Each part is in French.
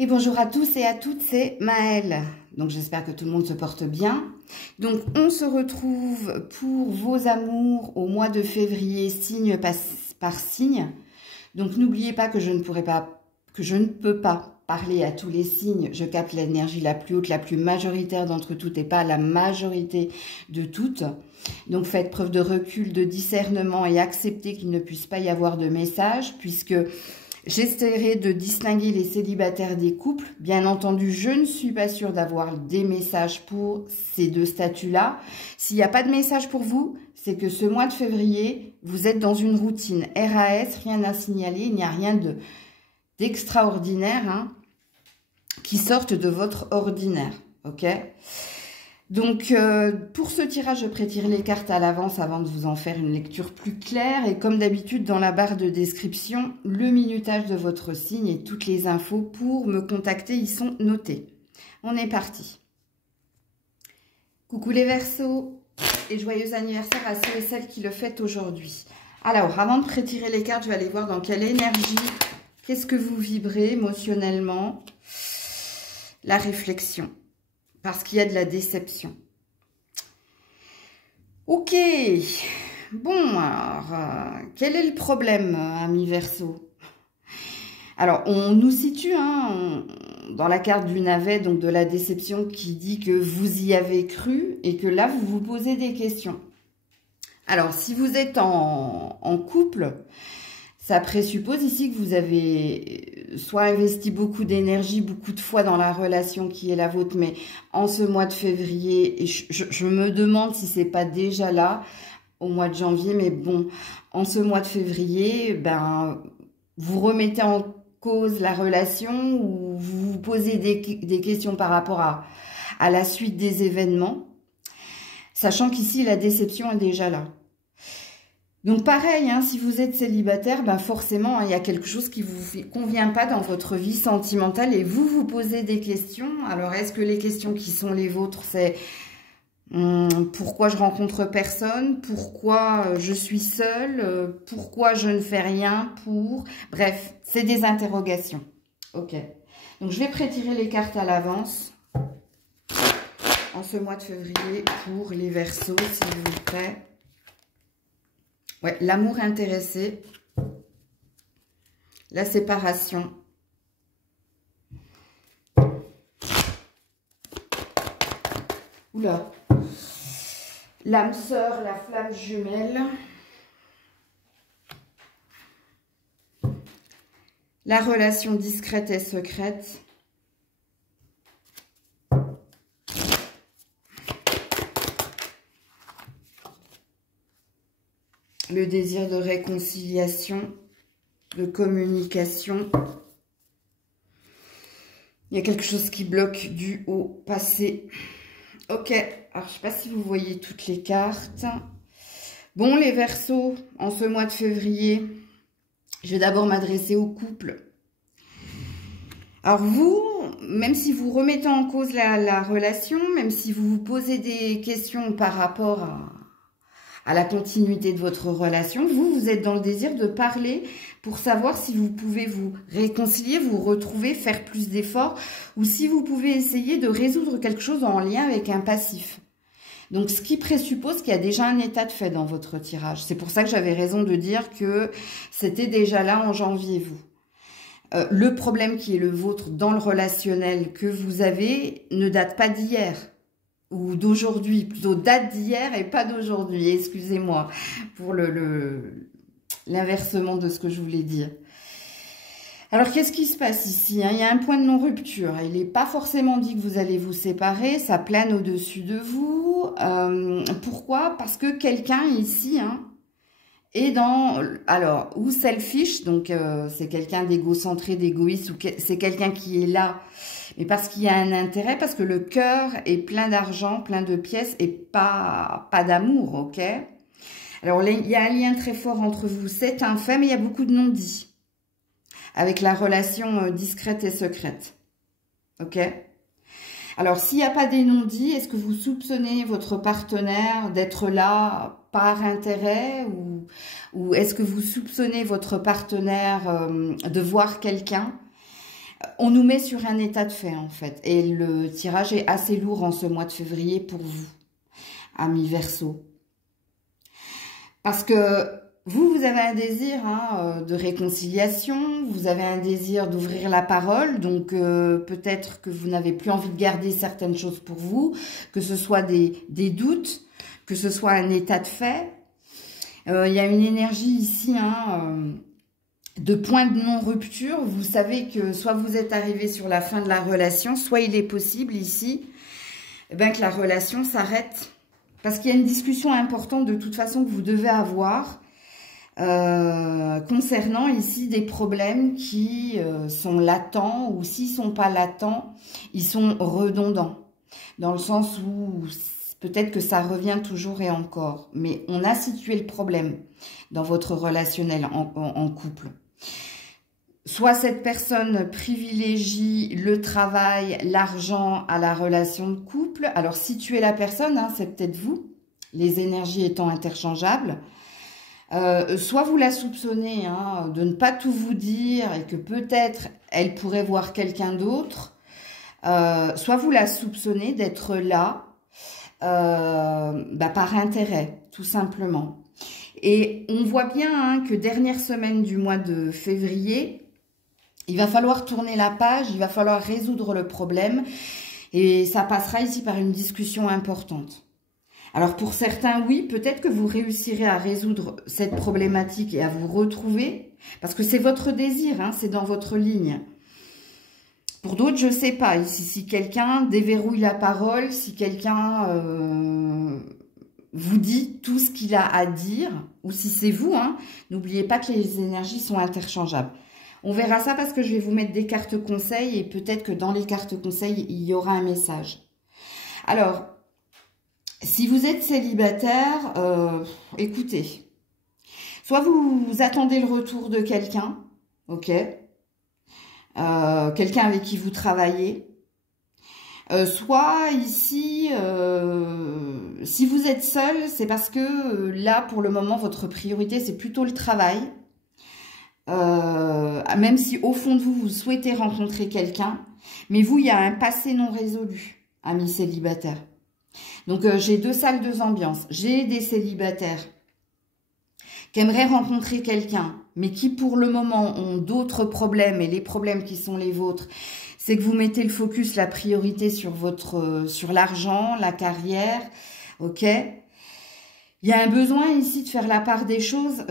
Et bonjour à tous et à toutes, c'est Maëlle. Donc j'espère que tout le monde se porte bien. Donc on se retrouve pour vos amours au mois de février, signe par signe. Donc n'oubliez pas que je ne peux pas parler à tous les signes. Je capte l'énergie la plus haute, la plus majoritaire d'entre toutes et pas la majorité de toutes. Donc faites preuve de recul, de discernement et acceptez qu'il ne puisse pas y avoir de message puisque j'essaierai de distinguer les célibataires des couples. Bien entendu, je ne suis pas sûre d'avoir des messages pour ces deux statuts-là. S'il n'y a pas de message pour vous, c'est que ce mois de février, vous êtes dans une routine RAS, rien à signaler, il n'y a rien d'extraordinaire qui sorte de votre ordinaire. Ok ? Donc, pour ce tirage, je prétire les cartes à l'avance avant de vous en faire une lecture plus claire. Et comme d'habitude, dans la barre de description, le minutage de votre signe et toutes les infos pour me contacter y sont notées. On est parti. Coucou les Verseaux et joyeux anniversaire à ceux et celles qui le fêtent aujourd'hui. Alors, avant de prétirer les cartes, je vais aller voir dans quelle énergie, qu'est-ce que vous vibrez émotionnellement. La réflexion. Parce qu'il y a de la déception. Ok. Bon, alors, quel est le problème, ami Verseau? Alors, on nous situe dans la carte du navet, donc de la déception, qui dit que vous y avez cru et que là, vous vous posez des questions. Alors, si vous êtes en couple, ça présuppose ici que vous avez soit investi beaucoup d'énergie, beaucoup de foi dans la relation qui est la vôtre, mais en ce mois de février, et je me demande si c'est pas déjà là, au mois de janvier, mais bon, en ce mois de février, ben, vous remettez en cause la relation ou vous vous posez des questions par rapport à la suite des événements, sachant qu'ici, la déception est déjà là. Donc pareil, si vous êtes célibataire, ben forcément, il y a quelque chose qui ne vous convient pas dans votre vie sentimentale et vous vous posez des questions. Alors, est-ce que les questions qui sont les vôtres, c'est pourquoi je rencontre personne, pourquoi je suis seule, pourquoi je ne fais rien pour... Bref, c'est des interrogations. Ok. Donc, je vais prétirer les cartes à l'avance en ce mois de février pour les Verseaux, s'il vous plaît. Ouais, l'amour intéressé, la séparation, oula, l'âme sœur, la flamme jumelle, la relation discrète et secrète, le désir de réconciliation, de communication. Il y a quelque chose qui bloque dû au passé. Ok, alors je ne sais pas si vous voyez toutes les cartes. Bon, les Verseaux, en ce mois de février, je vais d'abord m'adresser au couple. Alors vous, même si vous remettez en cause la relation, même si vous vous posez des questions par rapport à la continuité de votre relation, vous êtes dans le désir de parler pour savoir si vous pouvez vous réconcilier, vous retrouver, faire plus d'efforts, ou si vous pouvez essayer de résoudre quelque chose en lien avec un passif. Donc, ce qui présuppose qu'il y a déjà un état de fait dans votre tirage. C'est pour ça que j'avais raison de dire que c'était déjà là en janvier, vous. Le problème qui est le vôtre dans le relationnel que vous avez ne date pas d'hier. Ou d'aujourd'hui, plutôt date d'hier et pas d'aujourd'hui, excusez-moi pour l'inversement de ce que je voulais dire. Alors, qu'est-ce qui se passe ici? Il y a un point de non-rupture. Il n'est pas forcément dit que vous allez vous séparer, ça plane au-dessus de vous. Pourquoi? Parce que quelqu'un ici est dans... Alors, ou selfish, donc c'est quelqu'un d'égocentré, d'égoïste, ou c'est quelqu'un qui est là... Mais parce qu'il y a un intérêt, parce que le cœur est plein d'argent, plein de pièces et pas d'amour, ok? Alors, il y a un lien très fort entre vous, c'est un fait, mais il y a beaucoup de non-dits avec la relation discrète et secrète, ok? Alors, s'il n'y a pas des non-dits, est-ce que vous soupçonnez votre partenaire d'être là par intérêt ou est-ce que vous soupçonnez votre partenaire de voir quelqu'un On nous met sur un état de fait, en fait. Et le tirage est assez lourd en ce mois de février pour vous, amis Verseau. Parce que vous avez un désir de réconciliation, vous avez un désir d'ouvrir la parole, donc peut-être que vous n'avez plus envie de garder certaines choses pour vous, que ce soit des doutes, que ce soit un état de fait. Il y a une énergie ici, de point de non-rupture. Vous savez que soit vous êtes arrivé sur la fin de la relation, soit il est possible ici que la relation s'arrête. Parce qu'il y a une discussion importante de toute façon que vous devez avoir concernant ici des problèmes qui sont latents, ou s'ils ne sont pas latents, ils sont redondants. Dans le sens où peut-être que ça revient toujours et encore. Mais on a situé le problème dans votre relationnel en couple. Soit cette personne privilégie le travail, l'argent à la relation de couple. Alors, situer la personne, c'est peut-être vous, les énergies étant interchangeables. Soit vous la soupçonnez de ne pas tout vous dire et que peut-être elle pourrait voir quelqu'un d'autre. Soit vous la soupçonnez d'être là par intérêt, tout simplement. Et on voit bien que dernière semaine du mois de février, il va falloir tourner la page, il va falloir résoudre le problème et ça passera ici par une discussion importante. Alors pour certains, oui, peut-être que vous réussirez à résoudre cette problématique et à vous retrouver parce que c'est votre désir, c'est dans votre ligne. Pour d'autres, je ne sais pas, ici, si quelqu'un déverrouille la parole, si quelqu'un vous dit tout ce qu'il a à dire, ou si c'est vous, n'oubliez pas que les énergies sont interchangeables. On verra ça parce que je vais vous mettre des cartes conseils et peut-être que dans les cartes conseils, il y aura un message. Alors, si vous êtes célibataire, écoutez, soit vous attendez le retour de quelqu'un, ok, quelqu'un avec qui vous travaillez, soit ici, si vous êtes seul, c'est parce que là, pour le moment, votre priorité, c'est plutôt le travail. Même si au fond de vous, vous souhaitez rencontrer quelqu'un, mais vous, il y a un passé non résolu, amis célibataires. Donc, j'ai deux salles, deux ambiances. J'ai des célibataires qui aimeraient rencontrer quelqu'un, mais qui pour le moment ont d'autres problèmes, et les problèmes qui sont les vôtres, c'est que vous mettez le focus, la priorité sur sur l'argent, la carrière, ok. Il y a un besoin ici de faire la part des choses,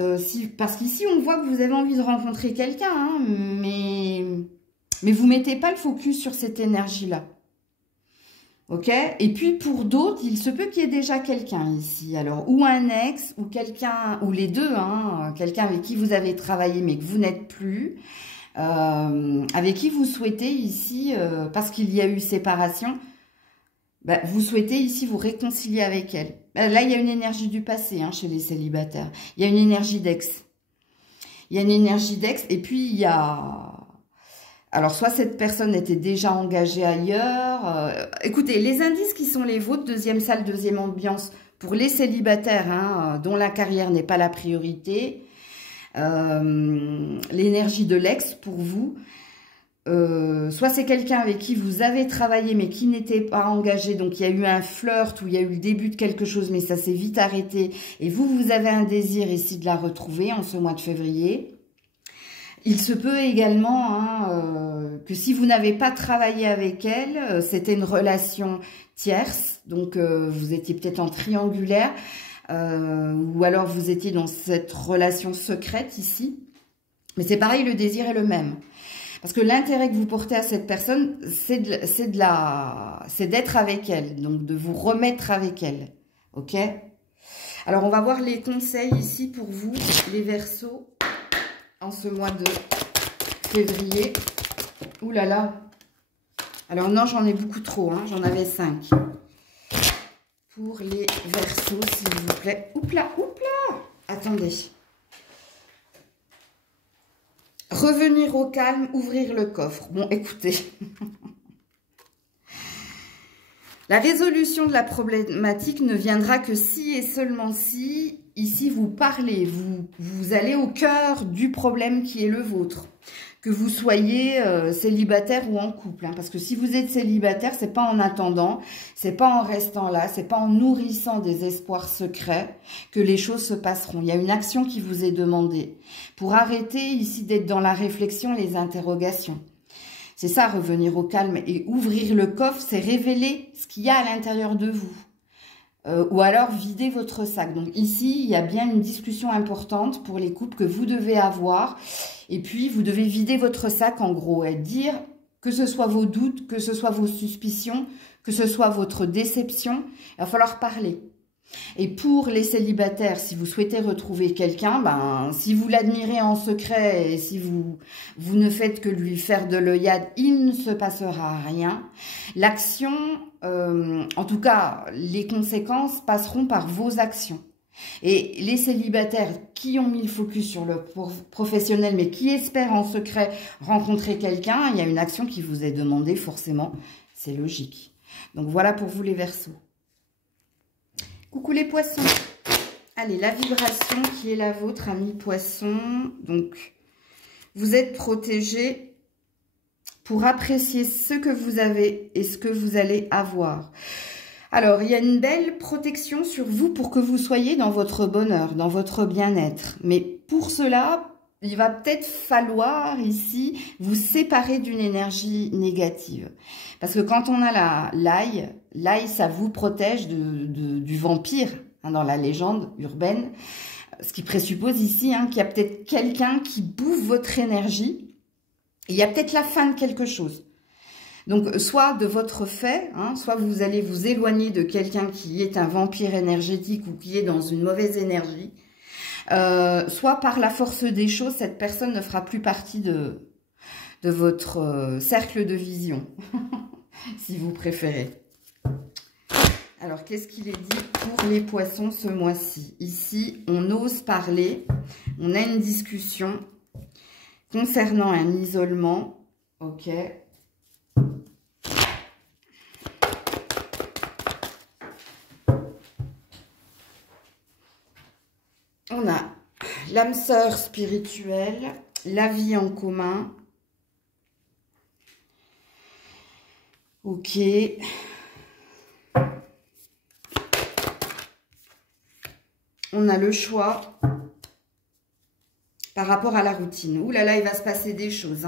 parce qu'ici on voit que vous avez envie de rencontrer quelqu'un, mais vous mettez pas le focus sur cette énergie-là. Ok. Et puis pour d'autres, il se peut qu'il y ait déjà quelqu'un ici. Alors, ou un ex, ou quelqu'un, ou les deux, quelqu'un avec qui vous avez travaillé mais que vous n'êtes plus, avec qui vous souhaitez ici, parce qu'il y a eu séparation, vous souhaitez ici vous réconcilier avec elle. Là, il y a une énergie du passé chez les célibataires. Il y a une énergie d'ex. Il y a une énergie d'ex et puis il y a... Alors, soit cette personne était déjà engagée ailleurs. Écoutez, les indices qui sont les vôtres, deuxième salle, deuxième ambiance, pour les célibataires dont la carrière n'est pas la priorité, l'énergie de l'ex pour vous, soit c'est quelqu'un avec qui vous avez travaillé mais qui n'était pas engagé, donc il y a eu un flirt ou il y a eu le début de quelque chose mais ça s'est vite arrêté et vous avez un désir ici de la retrouver en ce mois de février. Il se peut également que si vous n'avez pas travaillé avec elle, c'était une relation tierce, donc vous étiez peut-être en triangulaire, ou alors vous étiez dans cette relation secrète ici. Mais c'est pareil, le désir est le même. Parce que l'intérêt que vous portez à cette personne, c'est d'être avec elle, donc de vous remettre avec elle. Ok? Alors, on va voir les conseils ici pour vous, les Verseaux, en ce mois de février. Ouh là là. Alors non, j'en ai beaucoup trop, j'en avais 5. Pour les Verseaux, s'il vous plaît. Oups là, oups là. Attendez. Revenir au calme, ouvrir le coffre. Bon, écoutez. La résolution de la problématique ne viendra que si et seulement si, ici, vous parlez, vous allez au cœur du problème qui est le vôtre. que vous soyez célibataire ou en couple. Hein, parce que si vous êtes célibataire, c'est pas en attendant, c'est pas en restant là, c'est pas en nourrissant des espoirs secrets que les choses se passeront. Il y a une action qui vous est demandée pour arrêter ici d'être dans la réflexion, les interrogations. C'est ça, revenir au calme et ouvrir le coffre, c'est révéler ce qu'il y a à l'intérieur de vous. Ou alors vider votre sac. Donc ici, il y a bien une discussion importante pour les couples que vous devez avoir. Et puis, vous devez vider votre sac en gros et dire que ce soit vos doutes, que ce soit vos suspicions, que ce soit votre déception, il va falloir parler. Et pour les célibataires, si vous souhaitez retrouver quelqu'un, ben, si vous l'admirez en secret et si vous ne faites que lui faire de l'œillade, il ne se passera rien. L'action, en tout cas, les conséquences passeront par vos actions. Et les célibataires qui ont mis le focus sur le professionnel, mais qui espèrent en secret rencontrer quelqu'un, il y a une action qui vous est demandée forcément, c'est logique. Donc voilà pour vous les Verseaux. Coucou les poissons. Allez, la vibration qui est la vôtre, amis poissons. Donc, vous êtes protégés pour apprécier ce que vous avez et ce que vous allez avoir. Alors, il y a une belle protection sur vous pour que vous soyez dans votre bonheur, dans votre bien-être. Mais pour cela, il va peut-être falloir ici vous séparer d'une énergie négative. Parce que quand on a l'ail, ça vous protège du vampire, hein, dans la légende urbaine. Ce qui présuppose ici qu'il y a peut-être quelqu'un qui bouffe votre énergie. Il y a peut-être la fin de quelque chose. Donc, soit de votre fait, soit vous allez vous éloigner de quelqu'un qui est un vampire énergétique ou qui est dans une mauvaise énergie. Soit par la force des choses, cette personne ne fera plus partie de votre cercle de vision, si vous préférez. Alors, qu'est-ce qu'il est dit pour les poissons ce mois-ci? Ici, on ose parler, on a une discussion concernant un isolement, ok. On a l'âme sœur spirituelle, la vie en commun. Ok. On a le choix par rapport à la routine. Ouh là là, il va se passer des choses.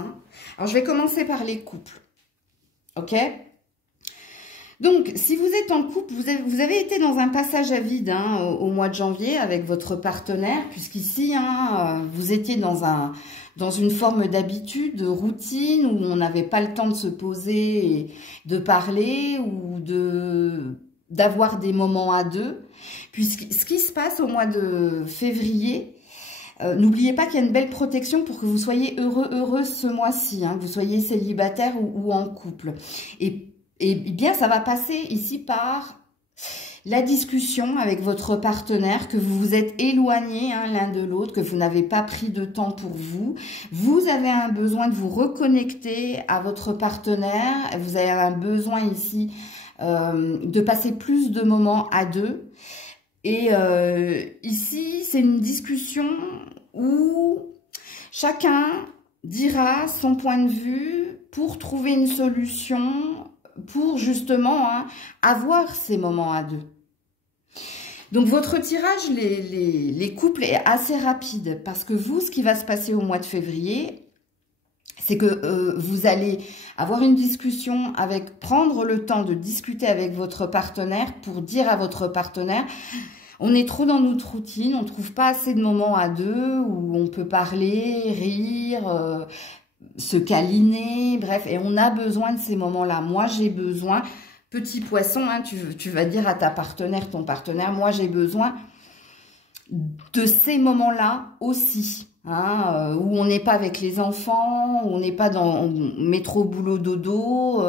Alors, je vais commencer par les couples. Ok ? Donc, si vous êtes en couple, vous avez été dans un passage à vide au mois de janvier avec votre partenaire, puisqu'ici, vous étiez dans une forme d'habitude, de routine, où on n'avait pas le temps de se poser et de parler ou d'avoir des moments à deux. Puisque ce qui se passe au mois de février, n'oubliez pas qu'il y a une belle protection pour que vous soyez heureuse ce mois-ci, que vous soyez célibataire ou en couple. Et bien, ça va passer ici par la discussion avec votre partenaire, que vous vous êtes éloignés l'un de l'autre, que vous n'avez pas pris de temps pour vous. Vous avez un besoin de vous reconnecter à votre partenaire. Vous avez un besoin ici de passer plus de moments à deux. Et ici, c'est une discussion où chacun dira son point de vue pour trouver une solution, pour justement avoir ces moments à deux. Donc votre tirage, les couples, est assez rapide parce que vous, ce qui va se passer au mois de février, c'est que vous allez avoir une discussion prendre le temps de discuter avec votre partenaire pour dire à votre partenaire, on est trop dans notre routine, on ne trouve pas assez de moments à deux où on peut parler, rire, se câliner, bref, et on a besoin de ces moments-là. Moi, j'ai besoin, petit poisson, tu vas dire à ton partenaire, moi, j'ai besoin de ces moments-là aussi, où on n'est pas avec les enfants, où on n'est pas dans métro, boulot, dodo,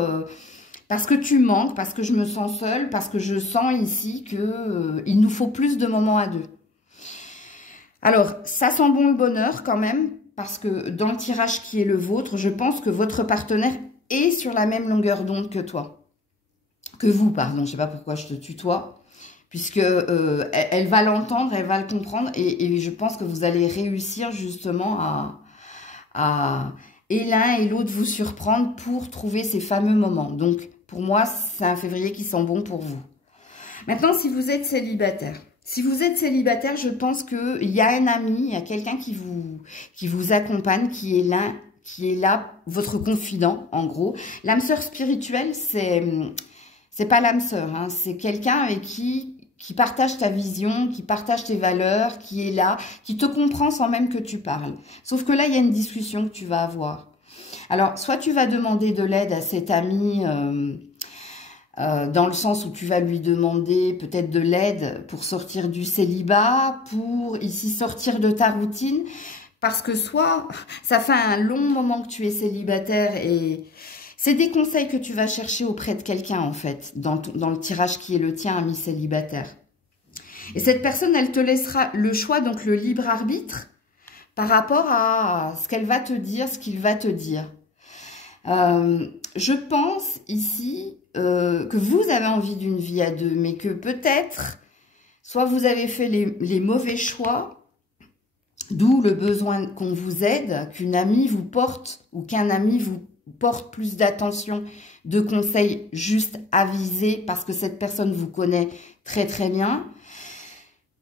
parce que tu manques, parce que je me sens seule, parce que je sens ici que il nous faut plus de moments à deux. Alors, ça sent bon le bonheur quand même, parce que dans le tirage qui est le vôtre, je pense que votre partenaire est sur la même longueur d'onde que toi. Que vous, pardon, je ne sais pas pourquoi je te tutoie, puisque elle va l'entendre, elle va le comprendre, et je pense que vous allez réussir justement à et l'un et l'autre vous surprendre pour trouver ces fameux moments. Donc, pour moi, c'est un février qui sent bon pour vous. Maintenant, si vous êtes célibataire. Si vous êtes célibataire, je pense qu'il y a un ami, il y a quelqu'un qui vous accompagne, qui est là, votre confident, en gros. L'âme sœur spirituelle, c'est pas l'âme sœur, hein, c'est quelqu'un avec qui partage ta vision, qui partage tes valeurs, qui est là, qui te comprend sans même que tu parles. Sauf que là, il y a une discussion que tu vas avoir. Alors, soit tu vas demander de l'aide à cet ami, dans le sens où tu vas lui demander peut-être de l'aide pour sortir du célibat, pour ici sortir de ta routine, parce que soit ça fait un long moment que tu es célibataire et c'est des conseils que tu vas chercher auprès de quelqu'un en fait, dans le tirage qui est le tien, ami célibataire. Et cette personne, elle te laissera le choix, donc le libre arbitre, par rapport à ce qu'elle va te dire, ce qu'il va te dire. Je pense ici que vous avez envie d'une vie à deux, mais que peut-être, soit vous avez fait les mauvais choix, d'où le besoin qu'on vous aide, qu'une amie vous porte ou qu'un ami vous porte plus d'attention, de conseils juste avisés parce que cette personne vous connaît très très bien.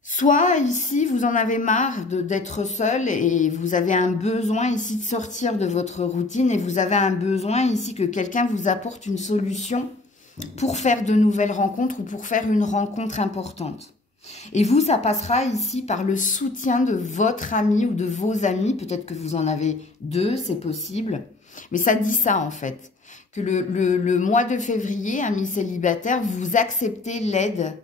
Soit ici, vous en avez marre d'être seul et vous avez un besoin ici de sortir de votre routine et vous avez un besoin ici que quelqu'un vous apporte une solution pour faire de nouvelles rencontres ou pour faire une rencontre importante. Et vous, ça passera ici par le soutien de votre ami ou de vos amis. Peut-être que vous en avez deux, c'est possible. Mais ça dit ça en fait, que le mois de février, amis célibataires, vous acceptez l'aide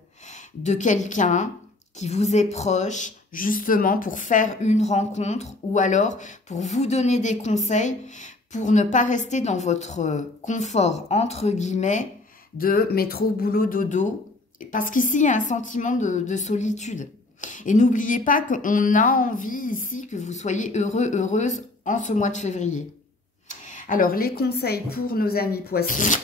de quelqu'un qui vous est proche, justement pour faire une rencontre ou alors pour vous donner des conseils pour ne pas rester dans votre confort, entre guillemets, de métro, boulot, dodo. Parce qu'ici, il y a un sentiment de solitude. Et n'oubliez pas qu'on a envie ici que vous soyez heureux, heureuse en ce mois de février. Alors, les conseils pour nos amis poissons.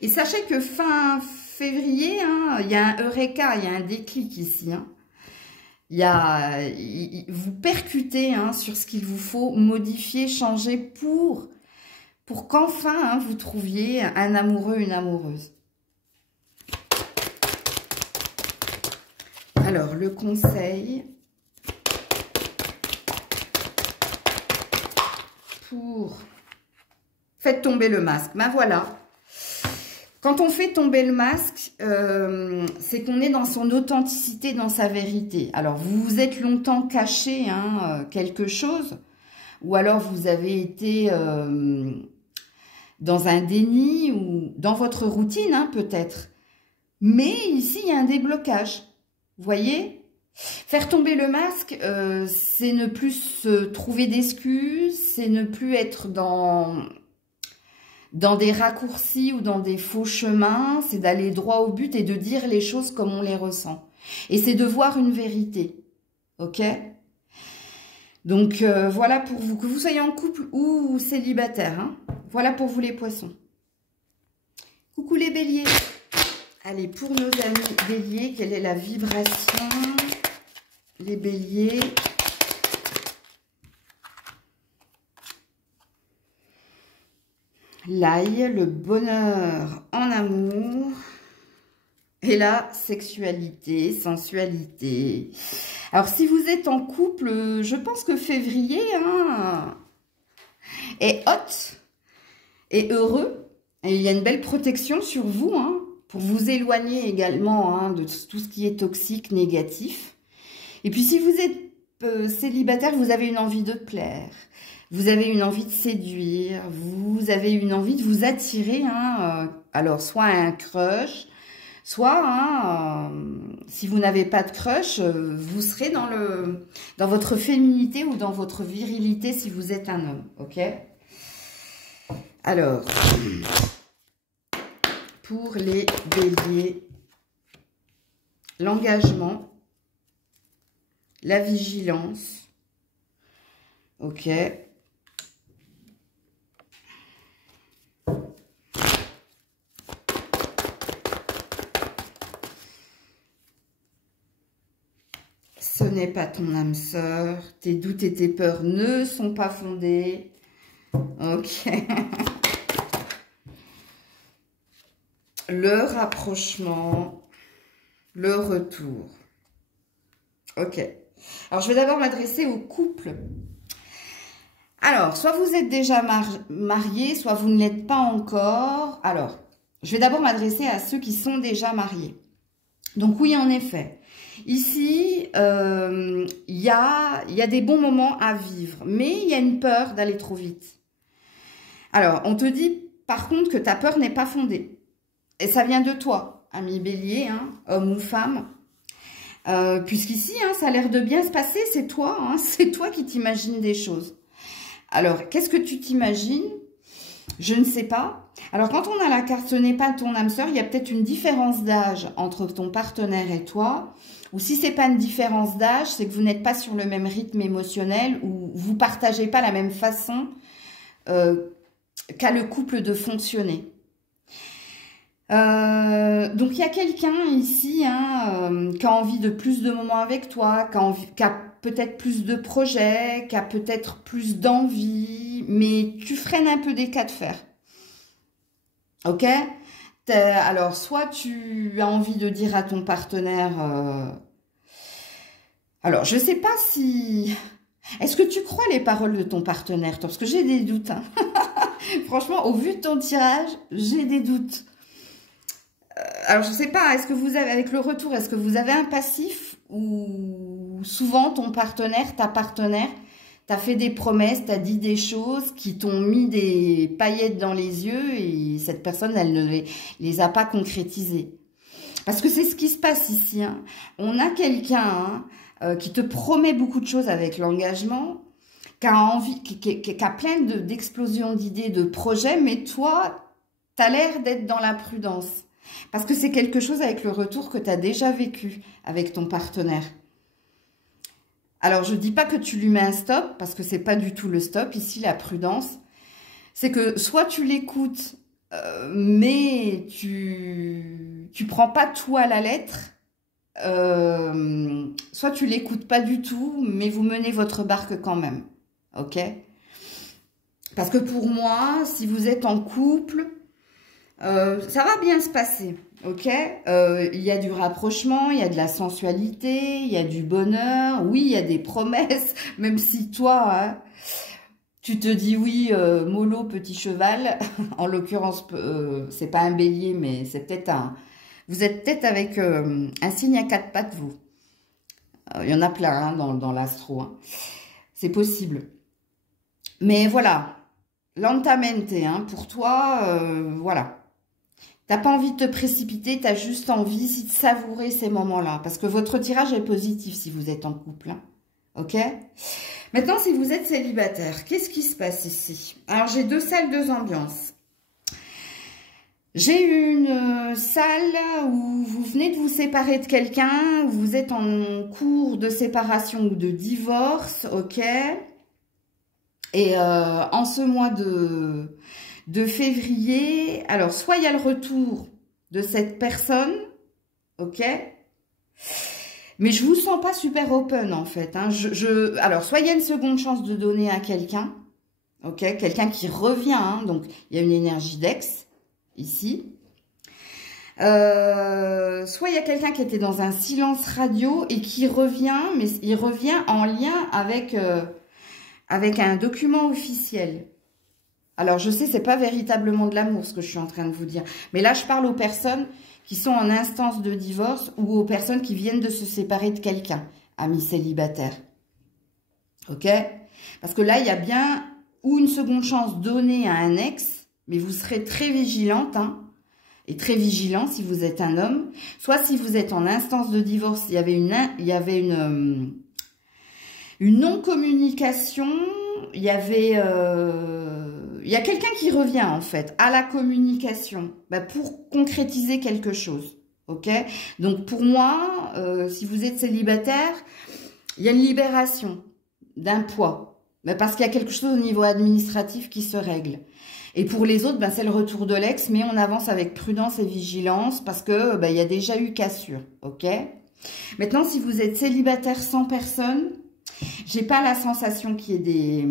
Et sachez que fin février, hein, il y a un eureka, il y a un déclic ici. Hein. Vous percutez hein, sur ce qu'il vous faut modifier, changer pour qu'enfin hein, vous trouviez un amoureux, une amoureuse. Alors, le conseil pour... Faites tomber le masque. Ben voilà. Quand on fait tomber le masque, c'est qu'on est dans son authenticité, dans sa vérité. Alors, vous vous êtes longtemps caché hein, quelque chose, ou alors vous avez été dans un déni ou dans votre routine, hein, peut-être. Mais ici, il y a un déblocage. Vous voyez ? Faire tomber le masque, c'est ne plus se trouver d'excuses, c'est ne plus être dans des raccourcis ou dans des faux chemins, c'est d'aller droit au but et de dire les choses comme on les ressent. Et c'est de voir une vérité, ok ? Donc, voilà pour vous, que vous soyez en couple ou célibataire, hein. Voilà pour vous les poissons. Coucou les béliers. Allez, pour nos amis béliers, quelle est la vibration ? Les béliers. L'ail, le bonheur en amour. Et la sexualité, sensualité. Alors, si vous êtes en couple, je pense que février hein, est hot et heureux. Et il y a une belle protection sur vous, hein, pour vous éloigner également hein, de tout ce qui est toxique, négatif. Et puis, si vous êtes célibataire, vous avez une envie de plaire. Vous avez une envie de séduire. Vous avez une envie de vous attirer. Hein, alors, soit un crush, soit, hein, si vous n'avez pas de crush, vous serez dans votre féminité ou dans votre virilité si vous êtes un homme. Ok ? Alors, pour les béliers, l'engagement, la vigilance, ok. Ce n'est pas ton âme sœur, tes doutes et tes peurs ne sont pas fondés. Ok. Le rapprochement, le retour. Ok. Alors, je vais d'abord m'adresser au couple. Alors, soit vous êtes déjà marié, soit vous ne l'êtes pas encore. Alors, je vais d'abord m'adresser à ceux qui sont déjà mariés. Donc oui, en effet, ici, il y a des bons moments à vivre, mais il y a une peur d'aller trop vite. Alors, on te dit par contre que ta peur n'est pas fondée. Et ça vient de toi, ami Bélier, hein, homme ou femme. Puisqu'ici, hein, ça a l'air de bien se passer, c'est toi, hein, c'est toi qui t'imagines des choses. Alors, qu'est-ce que tu t'imagines? Je ne sais pas. Alors, quand on a la carte, ce n'est pas ton âme sœur, il y a peut-être une différence d'âge entre ton partenaire et toi. Ou si c'est pas une différence d'âge, c'est que vous n'êtes pas sur le même rythme émotionnel ou vous partagez pas la même façon qu'a le couple de fonctionner. Donc, il y a quelqu'un ici hein, qui a envie de plus de moments avec toi, qui a peut-être plus de projets, qui a peut-être plus d'envie, mais tu freines un peu des cas de fer. Ok? Alors, soit tu as envie de dire à ton partenaire... Alors, je sais pas si... Est-ce que tu crois les paroles de ton partenaire, toi? Parce que j'ai des doutes. Hein. Franchement, au vu de ton tirage, j'ai des doutes. Alors, je sais pas, est-ce que vous avez, avec le retour, est-ce que vous avez un passif ou souvent ton partenaire, ta partenaire, t'as fait des promesses, t'as dit des choses qui t'ont mis des paillettes dans les yeux et cette personne, elle ne les a pas concrétisées. Parce que c'est ce qui se passe ici. Hein. On a quelqu'un qui te promet beaucoup de choses avec l'engagement, qui a envie, qui a plein d'explosions d'idées, de projets, mais toi, t'as l'air d'être dans la prudence. Parce que c'est quelque chose avec le retour que tu as déjà vécu avec ton partenaire. Alors, je ne dis pas que tu lui mets un stop, parce que ce n'est pas du tout le stop. Ici, la prudence, c'est que soit tu l'écoutes, mais tu prends pas tout à la lettre, soit tu l'écoutes pas du tout, mais vous menez votre barque quand même. Ok? Parce que pour moi, si vous êtes en couple... ça va bien se passer, ok? Il y a du rapprochement, il y a de la sensualité, il y a du bonheur, oui, il y a des promesses, même si toi, hein, tu te dis oui, mollo, petit cheval, en l'occurrence, c'est pas un bélier, mais c'est peut-être un... Vous êtes peut-être avec un signe à quatre pattes, vous. Il y en a plein hein, dans l'astro, hein. C'est possible. Mais voilà, lentamente, hein, pour toi, voilà. T'as pas envie de te précipiter, tu as juste envie de savourer ces moments-là. Parce que votre tirage est positif si vous êtes en couple. Hein. Ok? Maintenant, si vous êtes célibataire, qu'est-ce qui se passe ici? Alors, j'ai deux salles, deux ambiances. J'ai une salle où vous venez de vous séparer de quelqu'un, où vous êtes en cours de séparation ou de divorce, ok? Et en ce mois de février, alors soit il y a le retour de cette personne, ok, mais je vous sens pas super open en fait. Hein. Alors soit il y a une seconde chance de donner à quelqu'un, ok, quelqu'un qui revient, hein, donc il y a une énergie d'ex ici. Soit il y a quelqu'un qui était dans un silence radio et qui revient, mais il revient en lien avec un document officiel. Alors, je sais, c'est pas véritablement de l'amour, ce que je suis en train de vous dire. Mais là, je parle aux personnes qui sont en instance de divorce ou aux personnes qui viennent de se séparer de quelqu'un, amis célibataires. Ok? Parce que là, il y a bien ou une seconde chance donnée à un ex, mais vous serez très vigilante, hein, et très vigilant si vous êtes un homme. Soit si vous êtes en instance de divorce, il y avait une non-communication, il y a quelqu'un qui revient en fait à la communication pour concrétiser quelque chose, ok? Donc pour moi, si vous êtes célibataire, il y a une libération d'un poids, parce qu'il y a quelque chose au niveau administratif qui se règle. Et pour les autres, c'est le retour de l'ex, mais on avance avec prudence et vigilance parce que il y a déjà eu cassure, ok? Maintenant, si vous êtes célibataire sans personne, j'ai pas la sensation qu'il y ait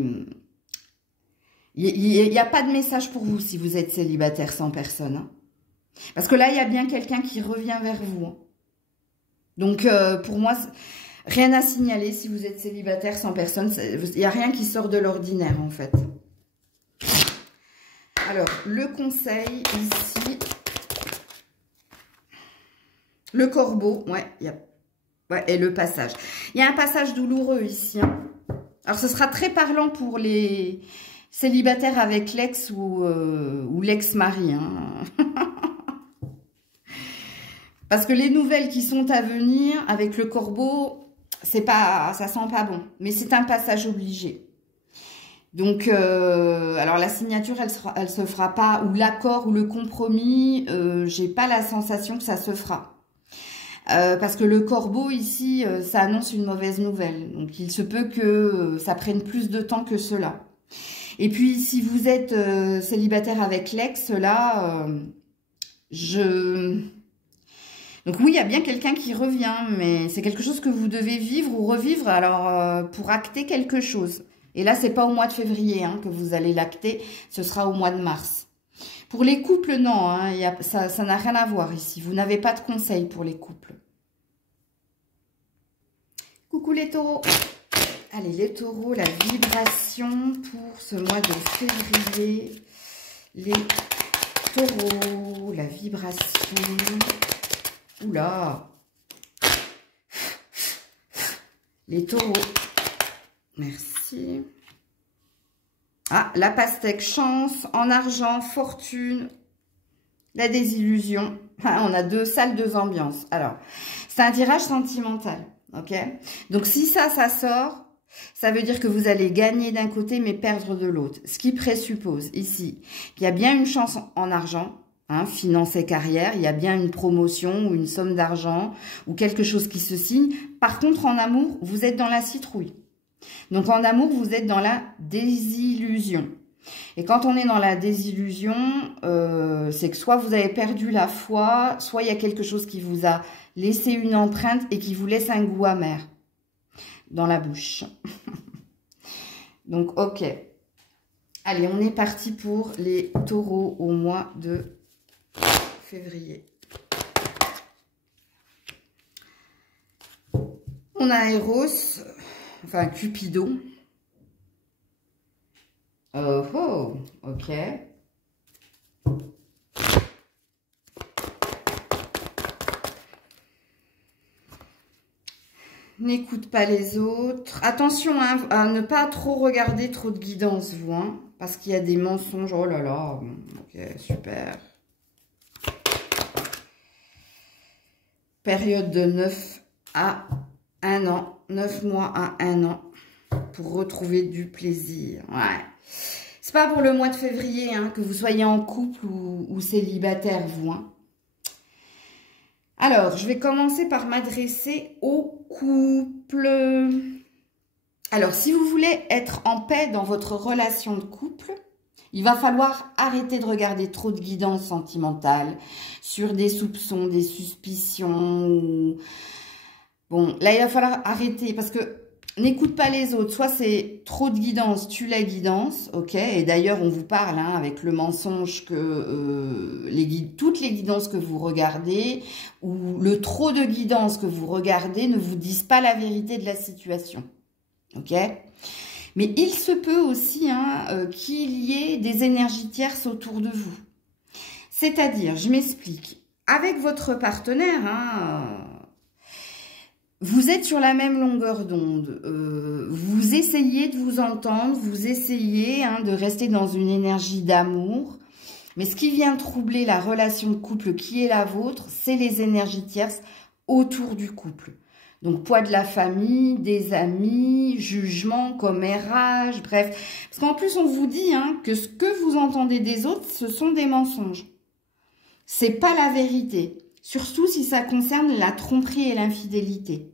Il n'y a pas de message pour vous si vous êtes célibataire sans personne. Hein. Parce que là, il y a bien quelqu'un qui revient vers vous. Hein. Donc, pour moi, rien à signaler si vous êtes célibataire sans personne. Il n'y a rien qui sort de l'ordinaire, en fait. Alors, le conseil ici. Le corbeau, ouais, et le passage. Il y a un passage douloureux ici. Hein. Alors, ce sera très parlant pour les célibataires avec l'ex ou l'ex-mari. Hein. Parce que les nouvelles qui sont à venir avec le corbeau, ça sent pas bon. Mais c'est un passage obligé. Donc, alors la signature, elle se fera pas, ou l'accord ou le compromis, j'ai pas la sensation que ça se fera. Parce que le corbeau ici, ça annonce une mauvaise nouvelle. Donc, il se peut que ça prenne plus de temps que cela. Et puis, si vous êtes célibataire avec l'ex, là, Donc oui, il y a bien quelqu'un qui revient, mais c'est quelque chose que vous devez vivre ou revivre alors pour acter quelque chose. Et là, c'est pas au mois de février hein, que vous allez l'acter, ce sera au mois de mars. Pour les couples, non, hein, ça n'a rien à voir ici. Vous n'avez pas de conseils pour les couples. Coucou les taureaux. Allez, les taureaux, la vibration pour ce mois de février. Les taureaux, la vibration. Oula. Les taureaux. Merci. Ah, la pastèque, chance, en argent, fortune, la désillusion. Ah, on a deux salles, deux ambiances. Alors, c'est un tirage sentimental, ok? Donc, si ça sort, ça veut dire que vous allez gagner d'un côté, mais perdre de l'autre. Ce qui présuppose ici qu'il y a bien une chance en argent, hein, finance et carrière, il y a bien une promotion ou une somme d'argent ou quelque chose qui se signe. Par contre, en amour, vous êtes dans la citrouille. Donc, en amour, vous êtes dans la désillusion. Et quand on est dans la désillusion, c'est que soit vous avez perdu la foi, soit il y a quelque chose qui vous a laissé une empreinte et qui vous laisse un goût amer dans la bouche. Donc, ok. Allez, on est parti pour les taureaux au mois de février. On a Eros, enfin Cupido. Oh, ok. N'écoute pas les autres. Attention hein, à ne pas trop regarder trop de guidance, vous, hein, parce qu'il y a des mensonges. Oh là là, ok, super. Période de 9 à 1 an, 9 mois à 1 an, pour retrouver du plaisir. Ouais. C'est pas pour le mois de février, hein, que vous soyez en couple ou célibataire, vous. Hein. Alors, je vais commencer par m'adresser au couple. Alors, si vous voulez être en paix dans votre relation de couple, il va falloir arrêter de regarder trop de guidance sentimentale sur des soupçons, des suspicions. Bon, là, il va falloir arrêter parce que n'écoute pas les autres. Soit c'est trop de guidance, tue la guidance, ok. Et d'ailleurs, on vous parle hein, avec le mensonge que toutes les guidances que vous regardez ou le trop de guidance que vous regardez ne vous disent pas la vérité de la situation, ok. Mais il se peut aussi hein, qu'il y ait des énergies tierces autour de vous. C'est-à-dire, je m'explique, avec votre partenaire, hein, vous êtes sur la même longueur d'onde, vous essayez de vous entendre, vous essayez hein, de rester dans une énergie d'amour, mais ce qui vient troubler la relation de couple qui est la vôtre, c'est les énergies tierces autour du couple. Donc, poids de la famille, des amis, jugement, commérage, bref. Parce qu'en plus, on vous dit hein, que ce que vous entendez des autres, ce sont des mensonges. C'est pas la vérité. Surtout si ça concerne la tromperie et l'infidélité.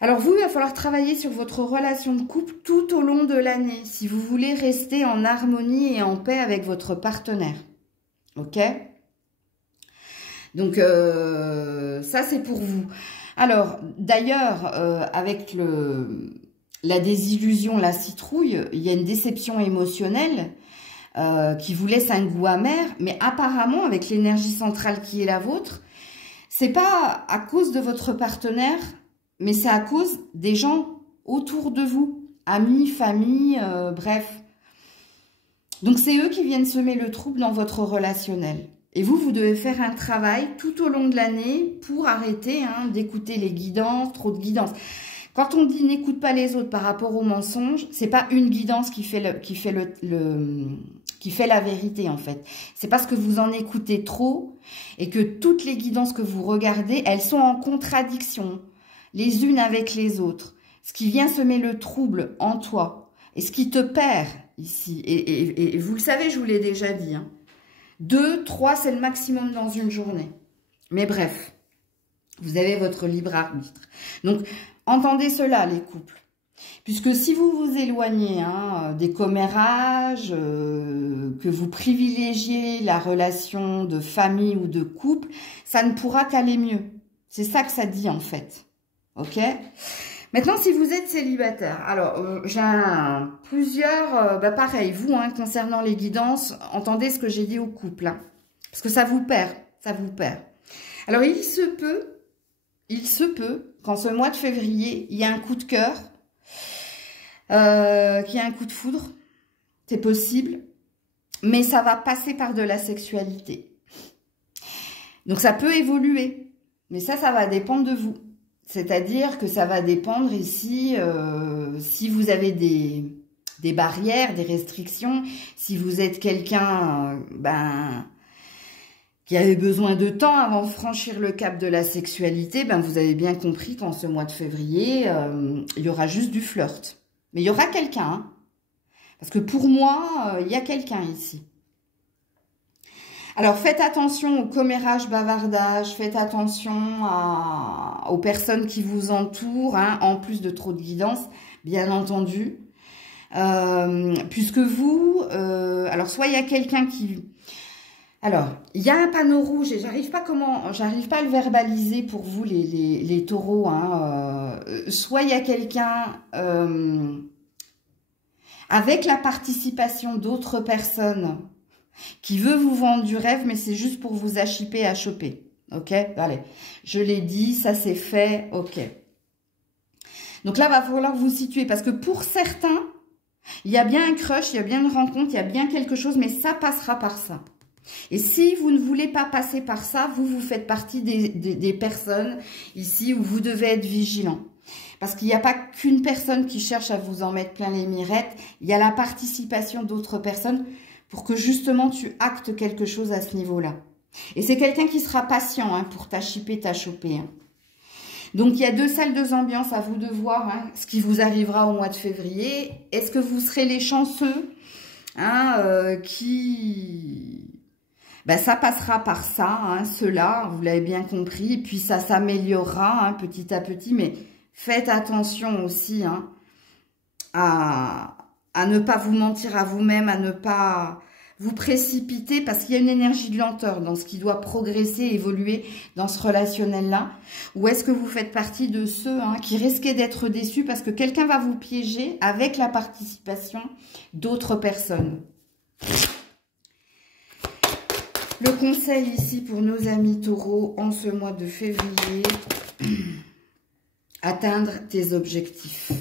Alors, vous, il va falloir travailler sur votre relation de couple tout au long de l'année. Si vous voulez rester en harmonie et en paix avec votre partenaire. Ok ? Donc, ça, c'est pour vous. Alors, d'ailleurs, avec la désillusion, la citrouille, il y a une déception émotionnelle qui vous laisse un goût amer, mais apparemment, avec l'énergie centrale qui est la vôtre, c'est pas à cause de votre partenaire, mais c'est à cause des gens autour de vous, amis, famille, bref. Donc, c'est eux qui viennent semer le trouble dans votre relationnel. Et vous, vous devez faire un travail tout au long de l'année pour arrêter d'écouter les guidances, trop de guidances. Quand on dit n'écoute pas les autres par rapport aux mensonges, c'est pas une guidance qui fait la vérité en fait. C'est parce que vous en écoutez trop et que toutes les guidances que vous regardez, elles sont en contradiction les unes avec les autres. Ce qui vient semer le trouble en toi et ce qui te perd ici. Et vous le savez, je vous l'ai déjà dit. 2, 3, c'est le maximum dans une journée. Mais bref, vous avez votre libre arbitre. Donc, entendez cela, les couples. Puisque si vous vous éloignez des commérages, que vous privilégiez la relation de famille ou de couple, ça ne pourra qu'aller mieux. C'est ça que ça dit en fait. Ok ? Maintenant, si vous êtes célibataire, alors j'ai plusieurs, pareil, vous, concernant les guidances, entendez ce que j'ai dit au couple, parce que ça vous perd, ça vous perd. Alors, il se peut qu'en ce mois de février, il y ait un coup de cœur, qu'il y ait un coup de foudre, c'est possible, mais ça va passer par de la sexualité. Donc, ça peut évoluer, mais ça va dépendre de vous. C'est-à-dire que ça va dépendre ici, si vous avez des barrières, des restrictions, si vous êtes quelqu'un qui avait besoin de temps avant de franchir le cap de la sexualité, vous avez bien compris qu'en ce mois de février, il y aura juste du flirt. Mais il y aura quelqu'un, parce que pour moi, il y a quelqu'un ici. Alors, faites attention au commérage, bavardage, faites attention aux personnes qui vous entourent, en plus de trop de guidance, bien entendu. Puisque vous, alors soit il y a quelqu'un qui... Alors, il y a un panneau rouge et j'arrive pas à le verbaliser pour vous les taureaux. Soit il y a quelqu'un avec la participation d'autres personnes qui veut vous vendre du rêve, mais c'est juste pour vous achipper, à choper. Ok? Allez, je l'ai dit, ça c'est fait, ok. Donc là, va falloir vous situer, parce que pour certains, il y a bien un crush, il y a bien une rencontre, il y a bien quelque chose, mais ça passera par ça. Et si vous ne voulez pas passer par ça, vous faites partie des personnes ici où vous devez être vigilant. Parce qu'il n'y a pas qu'une personne qui cherche à vous en mettre plein les mirettes, il y a la participation d'autres personnes pour que justement tu actes quelque chose à ce niveau-là. Et c'est quelqu'un qui sera patient pour t'achipper, t'achoper. Donc, il y a 2 salles, 2 ambiances, à vous de voir ce qui vous arrivera au mois de février. Est-ce que vous serez les chanceux qui... ça passera par ça, cela, vous l'avez bien compris. Puis, ça s'améliorera petit à petit. Mais faites attention aussi à ne pas vous mentir à vous-même, à ne pas vous précipiter, parce qu'il y a une énergie de lenteur dans ce qui doit progresser, évoluer dans ce relationnel-là. Ou est-ce que vous faites partie de ceux qui risquaient d'être déçus parce que quelqu'un va vous piéger avec la participation d'autres personnes? Le conseil ici pour nos amis taureaux en ce mois de février, atteindre tes objectifs.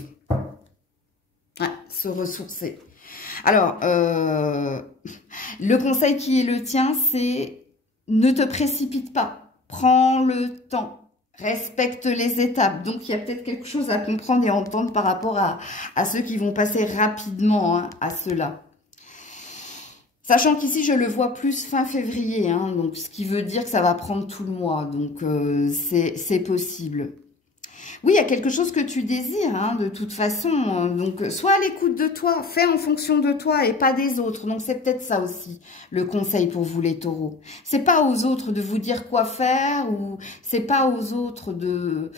Se ressourcer. Alors, le conseil qui est le tien, c'est ne te précipite pas. Prends le temps. Respecte les étapes. Donc, il y a peut-être quelque chose à comprendre et entendre par rapport à ceux qui vont passer rapidement à cela. Sachant qu'ici, je le vois plus fin février. Donc, ce qui veut dire que ça va prendre tout le mois. Donc, c'est possible. Oui, il y a quelque chose que tu désires, de toute façon. Donc, sois à l'écoute de toi, fais en fonction de toi et pas des autres. Donc, c'est peut-être ça aussi, le conseil pour vous, les taureaux. C'est pas aux autres de vous dire quoi faire, ou c'est pas aux autres de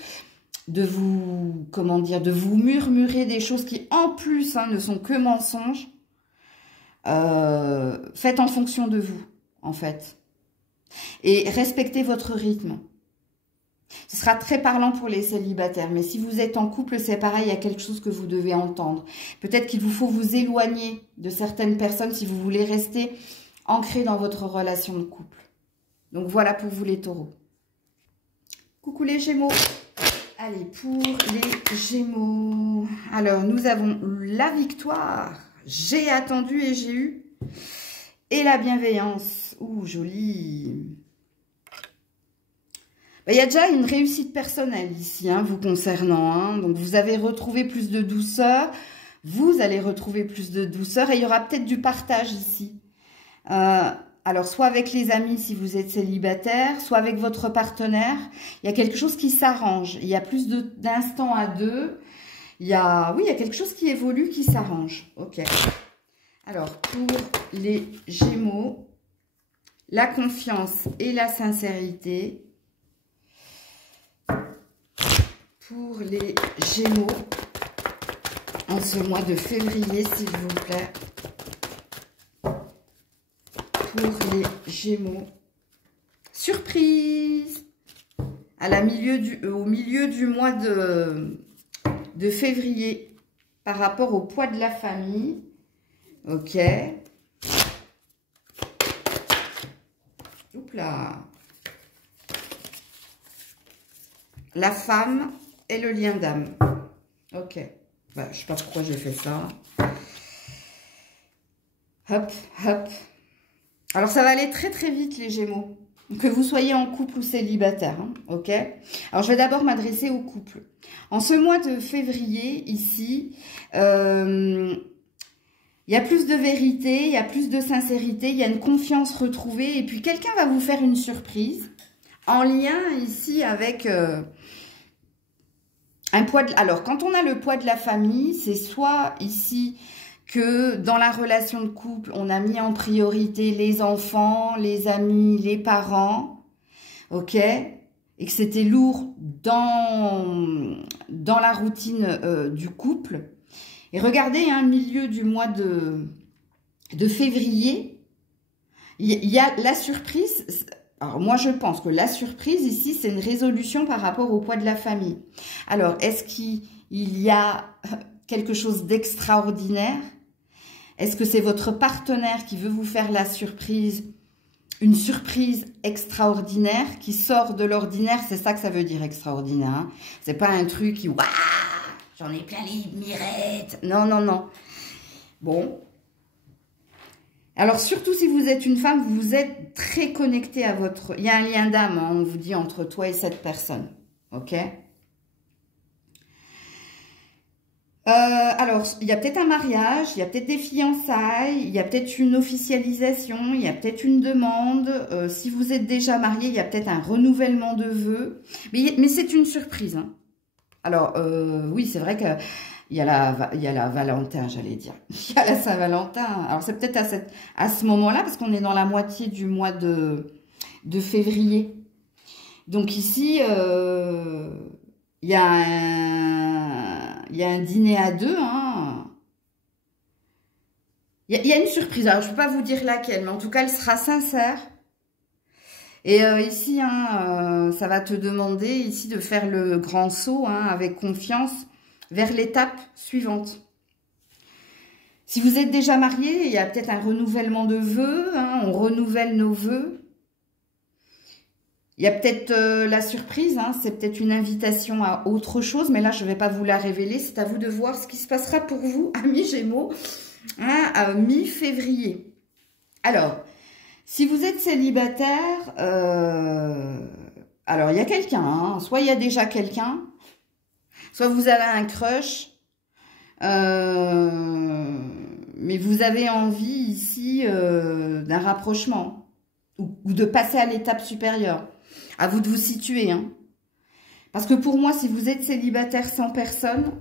vous, de vous murmurer des choses qui, en plus, ne sont que mensonges. Faites en fonction de vous, en fait. Et respectez votre rythme. Ce sera très parlant pour les célibataires. Mais si vous êtes en couple, c'est pareil, il y a quelque chose que vous devez entendre. Peut-être qu'il vous faut vous éloigner de certaines personnes si vous voulez rester ancré dans votre relation de couple. Donc voilà pour vous les taureaux. Coucou les Gémeaux. Allez, pour les Gémeaux. Alors, nous avons la victoire. J'ai attendu et j'ai eu. Et la bienveillance. Ouh, joli. Il y a déjà une réussite personnelle ici, hein, vous concernant. Hein. Donc, vous avez retrouvé plus de douceur. Vous allez retrouver plus de douceur. Et il y aura peut-être du partage ici. Alors, soit avec les amis si vous êtes célibataire, soit avec votre partenaire. Il y a quelque chose qui s'arrange. Il y a plus d'instants à deux. Oui, il y a quelque chose qui évolue, qui s'arrange. Ok. Alors, pour les Gémeaux, la confiance et la sincérité. Pour les Gémeaux, en ce mois de février, s'il vous plaît. Pour les Gémeaux, surprise au milieu du mois de février par rapport au poids de la famille. Ok. Oups là. La femme et le lien d'âme. Ok. Bah, je ne sais pas pourquoi j'ai fait ça. Hop, hop. Alors, ça va aller très, très vite, les Gémeaux. Que vous soyez en couple ou célibataire. Hein, ok. Alors, je vais d'abord m'adresser au couple. En ce mois de février, ici, il y a plus de vérité, il y a plus de sincérité, il y a une confiance retrouvée. Et puis, quelqu'un va vous faire une surprise en lien ici avec un poids de... Alors, quand on a le poids de la famille, c'est soit ici que dans la relation de couple, on a mis en priorité les enfants, les amis, les parents, ok, et que c'était lourd dans la routine du couple. Et regardez, hein, milieu du mois de février, il y a la surprise. Alors, moi, je pense que la surprise, ici, c'est une résolution par rapport au poids de la famille. Alors, est-ce qu'il y a quelque chose d'extraordinaire? Est-ce que c'est votre partenaire qui veut vous faire la surprise, une surprise extraordinaire qui sort de l'ordinaire? C'est ça que ça veut dire, extraordinaire. Hein. C'est pas un truc qui... Waouh, j'en ai plein les mirettes. Non, non, non. Bon. Alors, surtout si vous êtes une femme, vous êtes très connecté à votre... Il y a un lien d'âme, hein, on vous dit, entre toi et cette personne. Ok? Alors, il y a peut-être un mariage, il y a peut-être des fiançailles, il y a peut-être une officialisation, il y a peut-être une demande. Si vous êtes déjà marié, il y a peut-être un renouvellement de vœux. Mais c'est une surprise. Hein. Alors, oui, c'est vrai que... Il y a la Valentin, j'allais dire. Il y a la Saint-Valentin. Alors, c'est peut-être à ce moment-là, parce qu'on est dans la moitié du mois de février. Donc, ici, il y a un dîner à deux. Hein. Il y a une surprise. Alors, je ne peux pas vous dire laquelle, mais en tout cas, elle sera sincère. Et ici, hein, ça va te demander ici de faire le grand saut hein, avec confiance vers l'étape suivante. Si vous êtes déjà marié, il y a peut-être un renouvellement de vœux, hein, on renouvelle nos vœux. Il y a peut-être la surprise, hein, c'est peut-être une invitation à autre chose, mais là je ne vais pas vous la révéler, c'est à vous de voir ce qui se passera pour vous, amis Gémeaux, hein, à mi-février. Alors, si vous êtes célibataire, alors il y a quelqu'un, hein, soit il y a déjà quelqu'un, soit vous avez un crush, mais vous avez envie ici d'un rapprochement ou de passer à l'étape supérieure. À vous de vous situer. Hein. Parce que pour moi, si vous êtes célibataire sans personne,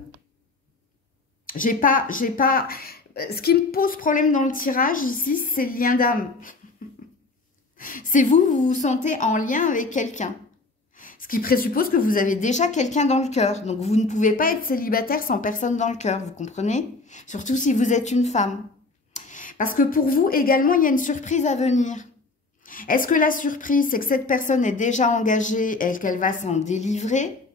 j'ai pas... Ce qui me pose problème dans le tirage ici, c'est le lien d'âme. C'est vous vous sentez en lien avec quelqu'un. Ce qui présuppose que vous avez déjà quelqu'un dans le cœur. Donc, vous ne pouvez pas être célibataire sans personne dans le cœur, vous comprenez? Surtout si vous êtes une femme. Parce que pour vous, également, il y a une surprise à venir. Est-ce que la surprise, c'est que cette personne est déjà engagée et qu'elle va s'en délivrer?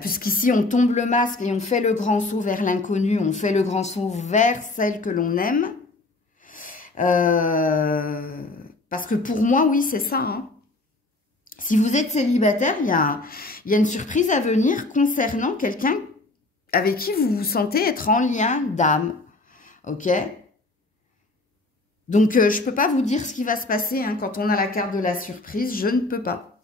Puisqu'ici, on tombe le masque et on fait le grand saut vers l'inconnu, on fait le grand saut vers celle que l'on aime. Parce que pour moi, oui, c'est ça. Hein. Si vous êtes célibataire, il y a une surprise à venir concernant quelqu'un avec qui vous vous sentez être en lien d'âme. Ok? Donc, je ne peux pas vous dire ce qui va se passer hein, quand on a la carte de la surprise. Je ne peux pas.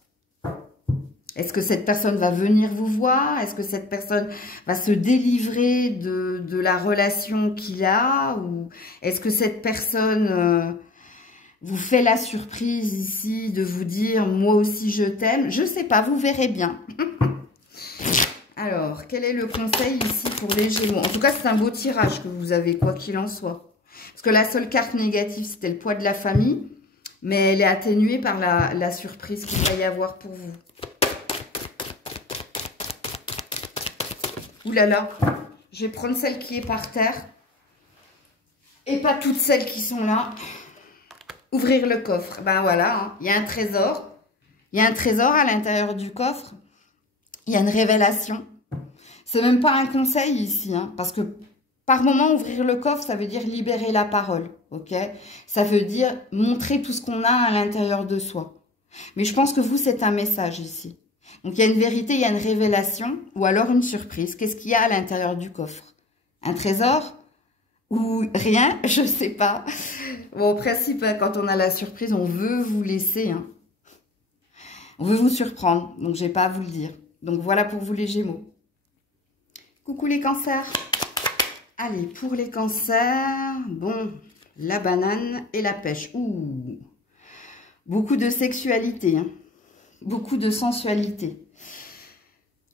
Est-ce que cette personne va venir vous voir? Est-ce que cette personne va se délivrer de la relation qu'il a? Ou est-ce que cette personne vous fait la surprise ici de vous dire « moi aussi je t'aime » Je ne sais pas, vous verrez bien. Alors, quel est le conseil ici pour les Gémeaux? En tout cas, c'est un beau tirage que vous avez, quoi qu'il en soit. Parce que la seule carte négative, c'était le poids de la famille. Mais elle est atténuée par la surprise qu'il va y avoir pour vous. Ouh là là, je vais prendre celle qui est par terre. Et pas toutes celles qui sont là. Ouvrir le coffre. Ben voilà, hein. Il y a un trésor. Il y a un trésor à l'intérieur du coffre. Il y a une révélation. C'est même pas un conseil ici, hein, parce que par moment, ouvrir le coffre, ça veut dire libérer la parole, ok? Ça veut dire montrer tout ce qu'on a à l'intérieur de soi. Mais je pense que vous, c'est un message ici. Donc, il y a une vérité, il y a une révélation, ou alors une surprise. Qu'est-ce qu'il y a à l'intérieur du coffre? Un trésor? Ou rien? Je ne sais pas. Bon, au principe, hein, quand on a la surprise, on veut vous laisser, hein. On veut vous surprendre, donc je n'ai pas à vous le dire. Donc, voilà pour vous les Gémeaux. Coucou les cancers. Allez, pour les cancers, bon, la banane et la pêche. Ouh, beaucoup de sexualité, hein, beaucoup de sensualité.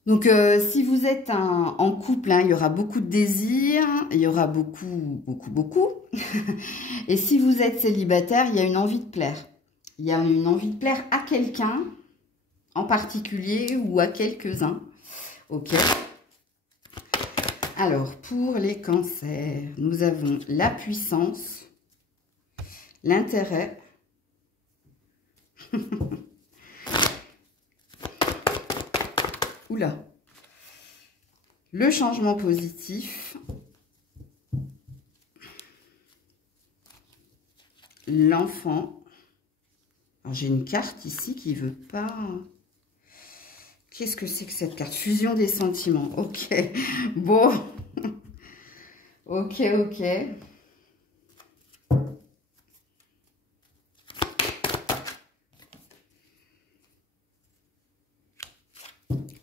Donc, si vous êtes en couple, hein, il y aura beaucoup de désirs, il y aura beaucoup. Et si vous êtes célibataire, il y a une envie de plaire. Il y a une envie de plaire à quelqu'un en particulier ou à quelques-uns. Ok. Alors, pour les cancers, nous avons la puissance, l'intérêt, oula, le changement positif, l'enfant. Alors, j'ai une carte ici qui ne veut pas... Qu'est-ce que c'est que cette carte? Fusion des sentiments. Ok. Bon. Ok.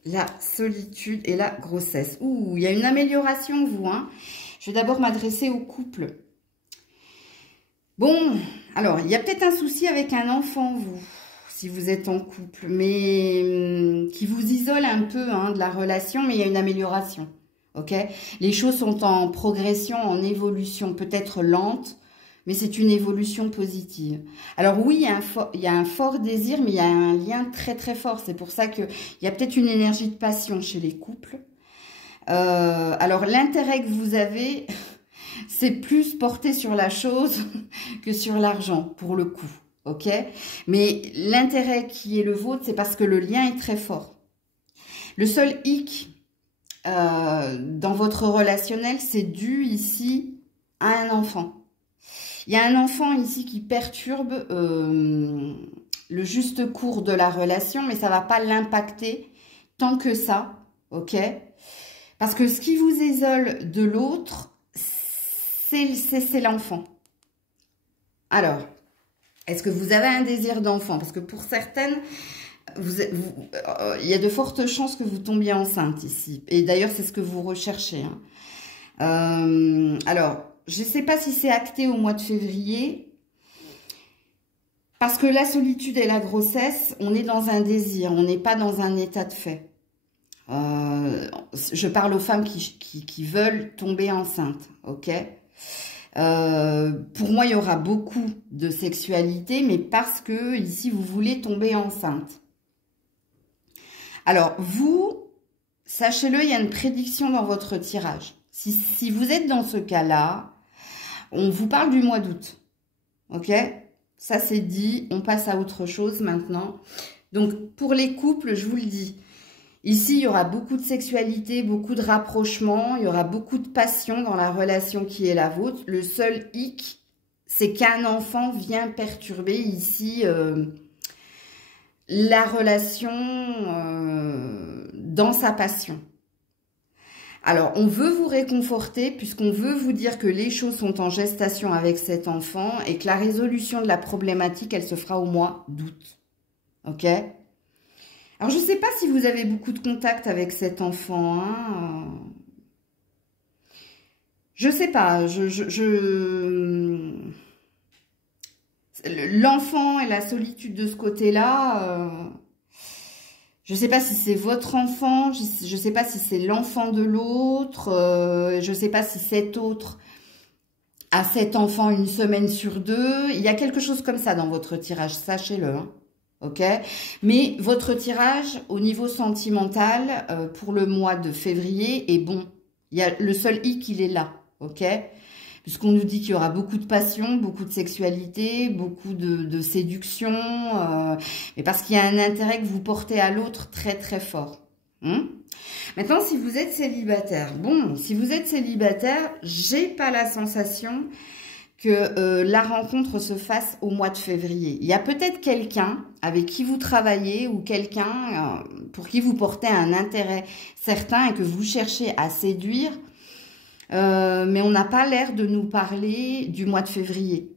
La solitude et la grossesse. Ouh, il y a une amélioration, vous. Hein. Je vais d'abord m'adresser au couple. Bon, alors, il y a peut-être un souci avec un enfant, vous. Si vous êtes en couple, mais qui vous isole un peu hein, de la relation, mais il y a une amélioration, ok? Les choses sont en progression, en évolution, peut-être lente, mais c'est une évolution positive. Alors oui, il y a un fort désir, mais il y a un lien très très fort. C'est pour ça qu'il y a peut-être une énergie de passion chez les couples. Alors l'intérêt que vous avez, c'est plus porté sur la chose que sur l'argent, pour le coup. Ok, mais l'intérêt qui est le vôtre, c'est parce que le lien est très fort. Le seul hic dans votre relationnel, c'est dû ici à un enfant. Il y a un enfant ici qui perturbe le juste cours de la relation, mais ça ne va pas l'impacter tant que ça, ok? Parce que ce qui vous isole de l'autre, c'est l'enfant. Alors... Est-ce que vous avez un désir d'enfant? Parce que pour certaines, il y a de fortes chances que vous tombiez enceinte ici. Et d'ailleurs, c'est ce que vous recherchez. Hein. Alors, je ne sais pas si c'est acté au mois de février. Parce que la solitude et la grossesse, on est dans un désir. On n'est pas dans un état de fait. Je parle aux femmes qui veulent tomber enceintes. Ok ? Pour moi, il y aura beaucoup de sexualité, mais parce que ici, vous voulez tomber enceinte. Alors, vous, sachez-le, il y a une prédiction dans votre tirage. Si vous êtes dans ce cas-là, on vous parle du mois d'août. Ok? Ça, c'est dit. On passe à autre chose maintenant. Donc, pour les couples, je vous le dis, ici, il y aura beaucoup de sexualité, beaucoup de rapprochement, il y aura beaucoup de passion dans la relation qui est la vôtre. Le seul hic, c'est qu'un enfant vient perturber ici la relation dans sa passion. Alors, on veut vous réconforter puisqu'on veut vous dire que les choses sont en gestation avec cet enfant et que la résolution de la problématique, elle se fera au mois d'août. Ok? Alors, je ne sais pas si vous avez beaucoup de contact avec cet enfant. Hein. Je ne sais pas. L'enfant et la solitude de ce côté-là... je ne sais pas si c'est votre enfant, je ne sais pas si c'est l'enfant de l'autre, je ne sais pas si cet autre a cet enfant une semaine sur deux. Il y a quelque chose comme ça dans votre tirage, sachez-le. Hein, ok? Mais votre tirage au niveau sentimental pour le mois de février est bon. Il y a le seul hic, il est là. Ok? Puisqu'on nous dit qu'il y aura beaucoup de passion, beaucoup de sexualité, beaucoup de séduction, mais parce qu'il y a un intérêt que vous portez à l'autre très très fort. Maintenant, si vous êtes célibataire, bon, si vous êtes célibataire, j'ai pas la sensation que la rencontre se fasse au mois de février. Il y a peut-être quelqu'un avec qui vous travaillez ou quelqu'un pour qui vous portez un intérêt certain et que vous cherchez à séduire. Mais on n'a pas l'air de nous parler du mois de février.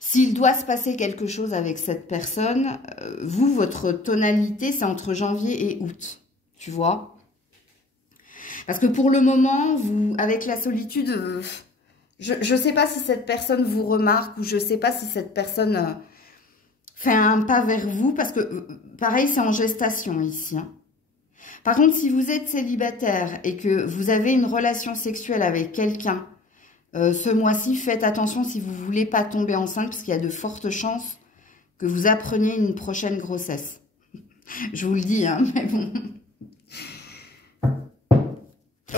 S'il doit se passer quelque chose avec cette personne, vous, votre tonalité, c'est entre janvier et août, tu vois. Parce que pour le moment, vous, avec la solitude, je ne sais pas si cette personne vous remarque ou je ne sais pas si cette personne fait un pas vers vous, parce que, pareil, c'est en gestation ici, hein. Par contre, si vous êtes célibataire et que vous avez une relation sexuelle avec quelqu'un, ce mois-ci, faites attention si vous ne voulez pas tomber enceinte, parce qu'il y a de fortes chances que vous appreniez une prochaine grossesse. Je vous le dis, hein, mais bon.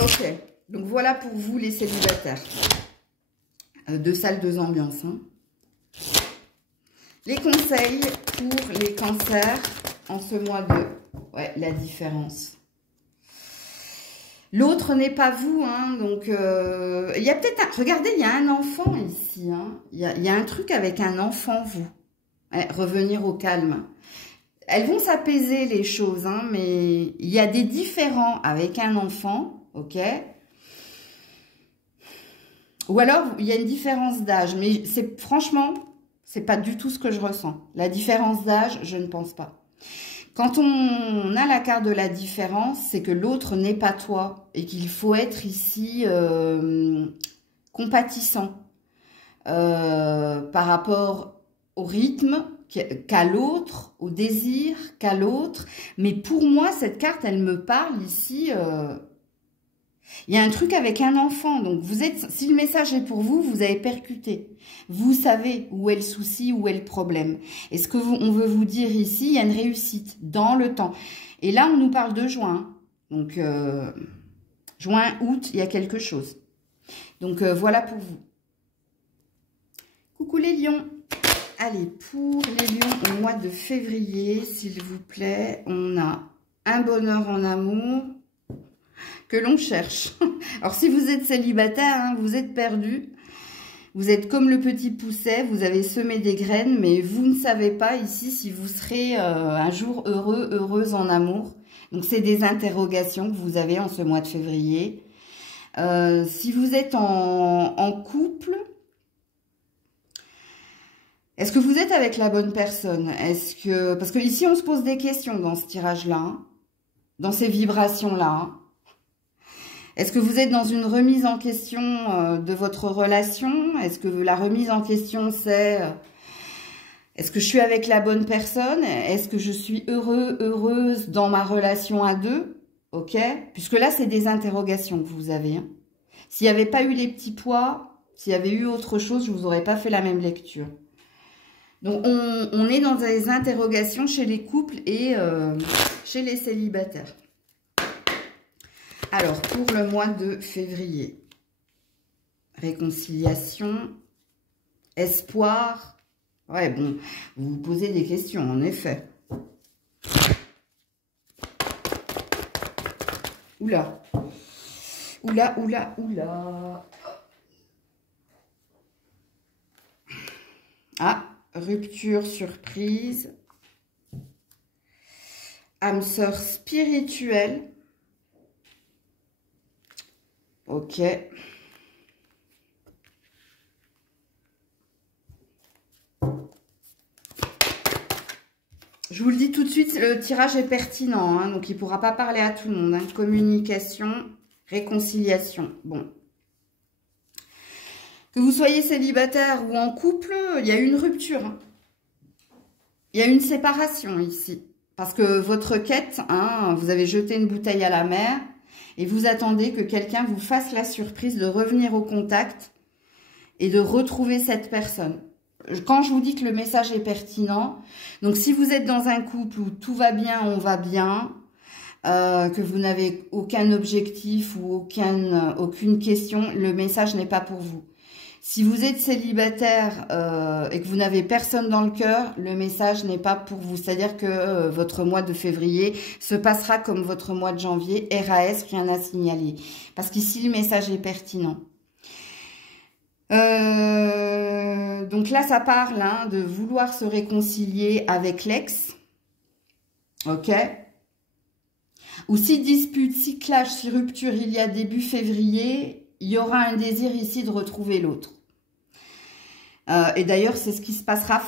Ok, donc voilà pour vous les célibataires. 2 salles, 2 ambiances. Hein. Les conseils pour les cancers en ce mois de... Ouais, la différence. L'autre n'est pas vous, hein, donc il y a peut-être... Regardez, il y a un enfant ici, hein. Il y a un truc avec un enfant, vous. Ouais, revenir au calme. Elles vont s'apaiser, les choses, hein, mais il y a des différends avec un enfant, ok? Ou alors, il y a une différence d'âge, mais franchement, c'est pas du tout ce que je ressens. La différence d'âge, je ne pense pas. Quand on a la carte de la différence, c'est que l'autre n'est pas toi et qu'il faut être ici compatissant par rapport au rythme qu'a l'autre, au désir qu'a l'autre. Mais pour moi, cette carte, elle me parle ici... il y a un truc avec un enfant, donc vous êtes, si le message est pour vous, vous avez percuté. Vous savez où est le souci, où est le problème. Et ce que on veut vous dire ici, il y a une réussite dans le temps. Et là, on nous parle de juin. Donc, juin, août, il y a quelque chose. Donc, voilà pour vous. Coucou les lions. Allez, pour les lions au mois de février, s'il vous plaît, on a un bonheur en amour que l'on cherche. Alors, si vous êtes célibataire, hein, vous êtes perdu. Vous êtes comme le petit pousset, vous avez semé des graines, mais vous ne savez pas ici si vous serez un jour heureux, heureuse en amour. Donc, c'est des interrogations que vous avez en ce mois de février. Si vous êtes en couple, est-ce que vous êtes avec la bonne personne? Parce que ici, on se pose des questions dans ce tirage-là, hein, dans ces vibrations-là, hein. Est-ce que vous êtes dans une remise en question de votre relation? Est-ce que la remise en question, c'est... Est-ce que je suis avec la bonne personne? Est-ce que je suis heureux, heureuse dans ma relation à deux? Ok? Puisque là, c'est des interrogations que vous avez. Hein. S'il n'y avait pas eu les petits pois, s'il y avait eu autre chose, je ne vous aurais pas fait la même lecture. Donc, on est dans des interrogations chez les couples et chez les célibataires. Alors, pour le mois de février, réconciliation, espoir, Ouais, bon, vous vous posez des questions, en effet. Oula. Oula, oula, oula. Ah, rupture, surprise. Âme sœur spirituelle. Ok. Je vous le dis tout de suite, le tirage est pertinent, hein, donc il ne pourra pas parler à tout le monde. Hein. Communication, réconciliation. Bon. Que vous soyez célibataire ou en couple, il y a une rupture. Hein. Il y a une séparation ici. Parce que votre quête, hein, vous avez jeté une bouteille à la mer et vous attendez que quelqu'un vous fasse la surprise de revenir au contact et de retrouver cette personne. Quand je vous dis que le message est pertinent, donc si vous êtes dans un couple où tout va bien, on va bien, que vous n'avez aucun objectif ou aucune question, le message n'est pas pour vous. Si vous êtes célibataire et que vous n'avez personne dans le cœur, le message n'est pas pour vous. C'est-à-dire que votre mois de février se passera comme votre mois de janvier, RAS, rien à signaler. Parce qu'ici, le message est pertinent. Donc là, ça parle hein, de vouloir se réconcilier avec l'ex. Ok. Ou si dispute, si clash, si rupture il y a début février, il y aura un désir ici de retrouver l'autre. Et d'ailleurs, c'est ce qui se passera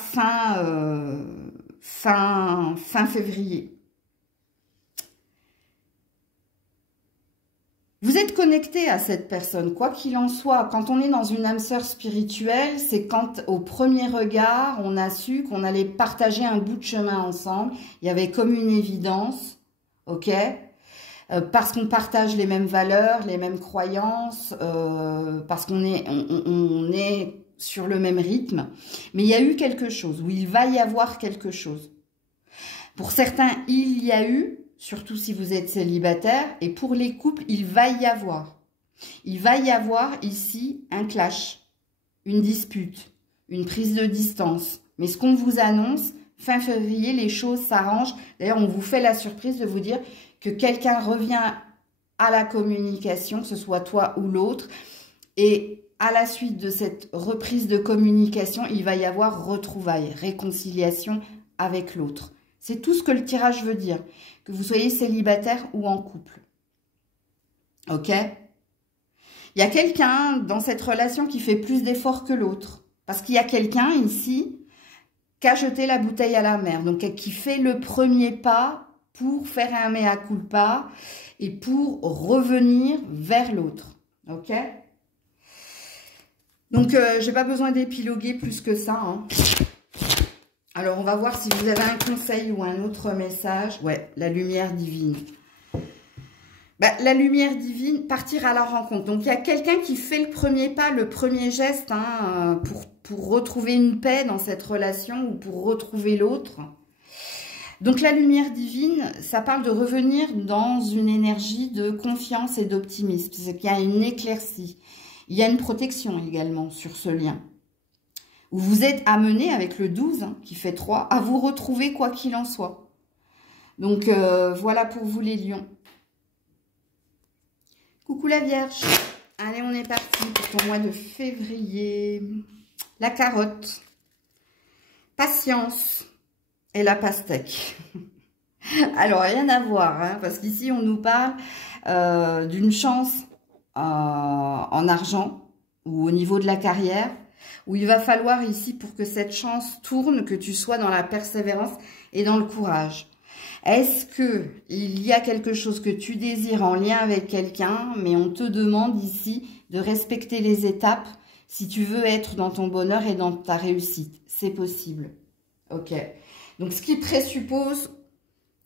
fin février. Vous êtes connecté à cette personne, quoi qu'il en soit. Quand on est dans une âme sœur spirituelle, c'est quand, au premier regard, on a su qu'on allait partager un bout de chemin ensemble. Il y avait comme une évidence, ok ? Parce qu'on partage les mêmes valeurs, les mêmes croyances, parce qu'on est, on est sur le même rythme. Mais il y a eu quelque chose, ou il va y avoir quelque chose. Pour certains, il y a eu, surtout si vous êtes célibataire, et pour les couples, il va y avoir. Il va y avoir ici un clash, une dispute, une prise de distance. Mais ce qu'on vous annonce, fin février, les choses s'arrangent. D'ailleurs, on vous fait la surprise de vous dire que quelqu'un revient à la communication, que ce soit toi ou l'autre, et à la suite de cette reprise de communication, il va y avoir retrouvailles, réconciliation avec l'autre. C'est tout ce que le tirage veut dire, que vous soyez célibataire ou en couple. Ok ? Il y a quelqu'un dans cette relation qui fait plus d'efforts que l'autre, parce qu'il y a quelqu'un ici qui a jeté la bouteille à la mer, donc qui fait le premier pas pour faire un mea culpa et pour revenir vers l'autre. Ok ? Donc, je n'ai pas besoin d'épiloguer plus que ça. Hein. Alors, on va voir si vous avez un conseil ou un autre message. Ouais, la lumière divine. Bah, la lumière divine, partir à la rencontre. Donc, il y a quelqu'un qui fait le premier pas, le premier geste hein, pour retrouver une paix dans cette relation ou pour retrouver l'autre. Donc, la lumière divine, ça parle de revenir dans une énergie de confiance et d'optimisme. C'est qu'il y a une éclaircie. Il y a une protection également sur ce lien. Où vous êtes amené avec le 12, hein, qui fait 3, à vous retrouver quoi qu'il en soit. Donc, voilà pour vous les lions. Coucou la Vierge. Allez, on est parti pour ton mois de février. La carotte. Patience. Et la pastèque. Alors, rien à voir, hein, parce qu'ici, on nous parle d'une chance en argent ou au niveau de la carrière, où il va falloir ici, pour que cette chance tourne, que tu sois dans la persévérance et dans le courage. Est-ce qu'il y a quelque chose que tu désires en lien avec quelqu'un, mais on te demande ici de respecter les étapes si tu veux être dans ton bonheur et dans ta réussite? C'est possible. Ok. Donc, ce qui présuppose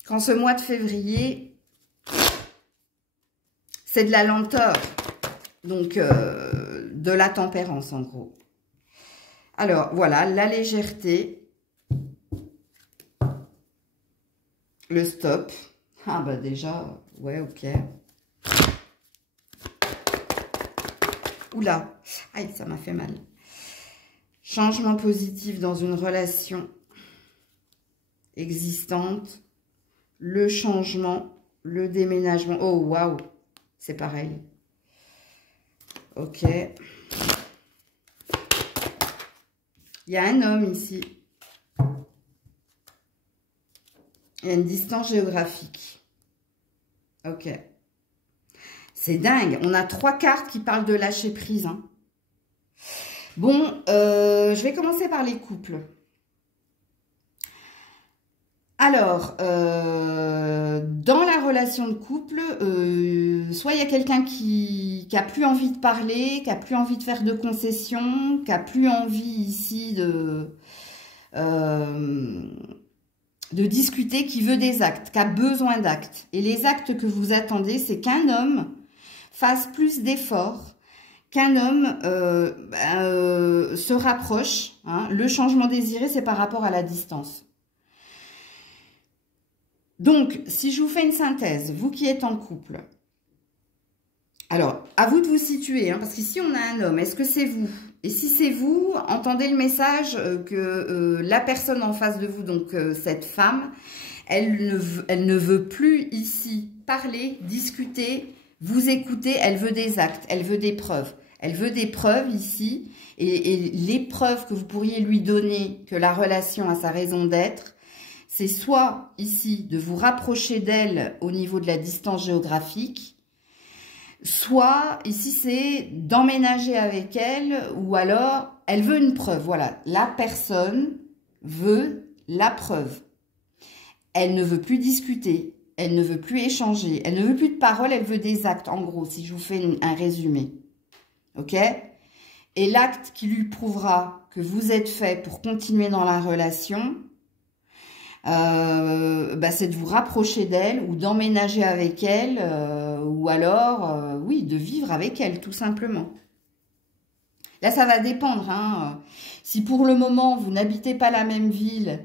qu'en ce mois de février, c'est de la lenteur. Donc, de la tempérance, en gros. Alors, voilà, la légèreté. Le stop. Ah, bah déjà, ouais, ok. Oula, aïe, ça m'a fait mal. Changement positif dans une relation existante. Le changement, le déménagement. Oh, waouh, c'est pareil. Ok. Il y a un homme ici. Il y a une distance géographique. Ok. C'est dingue. On a 3 cartes qui parlent de lâcher prise. Hein. Bon, je vais commencer par les couples. Alors, dans la relation de couple, soit il y a quelqu'un qui a plus envie de parler, qui a plus envie de faire de concessions, qui a plus envie ici de discuter, qui veut des actes, qui a besoin d'actes. Et les actes que vous attendez, c'est qu'un homme fasse plus d'efforts, qu'un homme se rapproche. Hein. Le changement désiré, c'est par rapport à la distance. Donc, si je vous fais une synthèse, vous qui êtes en couple, alors, à vous de vous situer, hein, parce qu'ici, on a un homme. Est-ce que c'est vous? Et si c'est vous, entendez le message que la personne en face de vous, donc cette femme, elle ne veut plus ici parler, discuter, vous écouter, elle veut des actes, elle veut des preuves. Elle veut des preuves ici, et les preuves que vous pourriez lui donner que la relation a sa raison d'être, c'est soit ici de vous rapprocher d'elle au niveau de la distance géographique, soit ici c'est d'emménager avec elle, ou alors elle veut une preuve. Voilà, la personne veut la preuve. Elle ne veut plus discuter, elle ne veut plus échanger, elle ne veut plus de paroles, elle veut des actes, en gros, si je vous fais un résumé. Ok? Et l'acte qui lui prouvera que vous êtes fait pour continuer dans la relation, c'est de vous rapprocher d'elle ou d'emménager avec elle ou alors, oui, de vivre avec elle, tout simplement. Là, ça va dépendre. Hein. Si pour le moment, vous n'habitez pas la même ville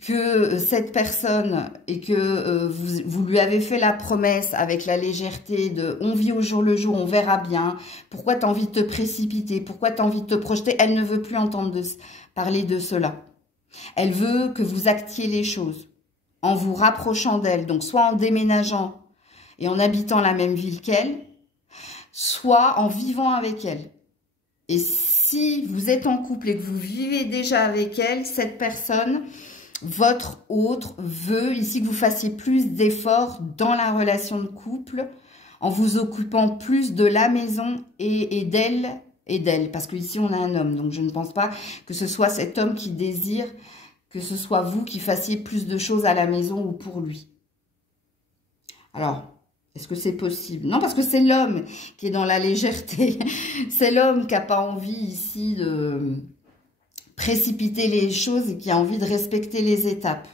que cette personne et que vous lui avez fait la promesse avec la légèreté de « on vit au jour le jour, on verra bien », pourquoi tu as envie de te précipiter, pourquoi tu as envie de te projeter, elle ne veut plus entendre parler de cela. Elle veut que vous actiez les choses en vous rapprochant d'elle, donc soit en déménageant et en habitant la même ville qu'elle, soit en vivant avec elle. Et si vous êtes en couple et que vous vivez déjà avec elle, cette personne, votre autre, veut ici que vous fassiez plus d'efforts dans la relation de couple en vous occupant plus de la maison et d'elle. Parce qu'ici on a un homme, donc je ne pense pas que ce soit cet homme qui désire que ce soit vous qui fassiez plus de choses à la maison ou pour lui. Alors, est-ce que c'est possible? Non, parce que c'est l'homme qui est dans la légèreté. C'est l'homme qui n'a pas envie ici de précipiter les choses et qui a envie de respecter les étapes.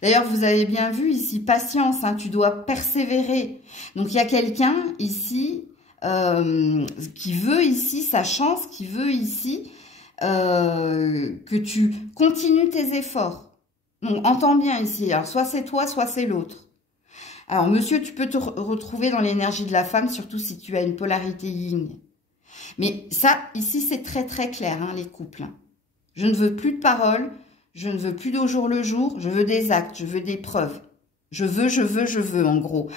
D'ailleurs, vous avez bien vu ici, patience, hein, tu dois persévérer. Donc, il y a quelqu'un ici qui veut ici sa chance, qui veut ici que tu continues tes efforts. Donc, entends bien ici. Alors, soit c'est toi, soit c'est l'autre. Alors, monsieur, tu peux te retrouver dans l'énergie de la femme, surtout si tu as une polarité yin. Mais ça, ici, c'est très, très clair, hein, les couples. Je ne veux plus de paroles, je ne veux plus d'au jour le jour, je veux des actes, je veux des preuves. Je veux, en gros.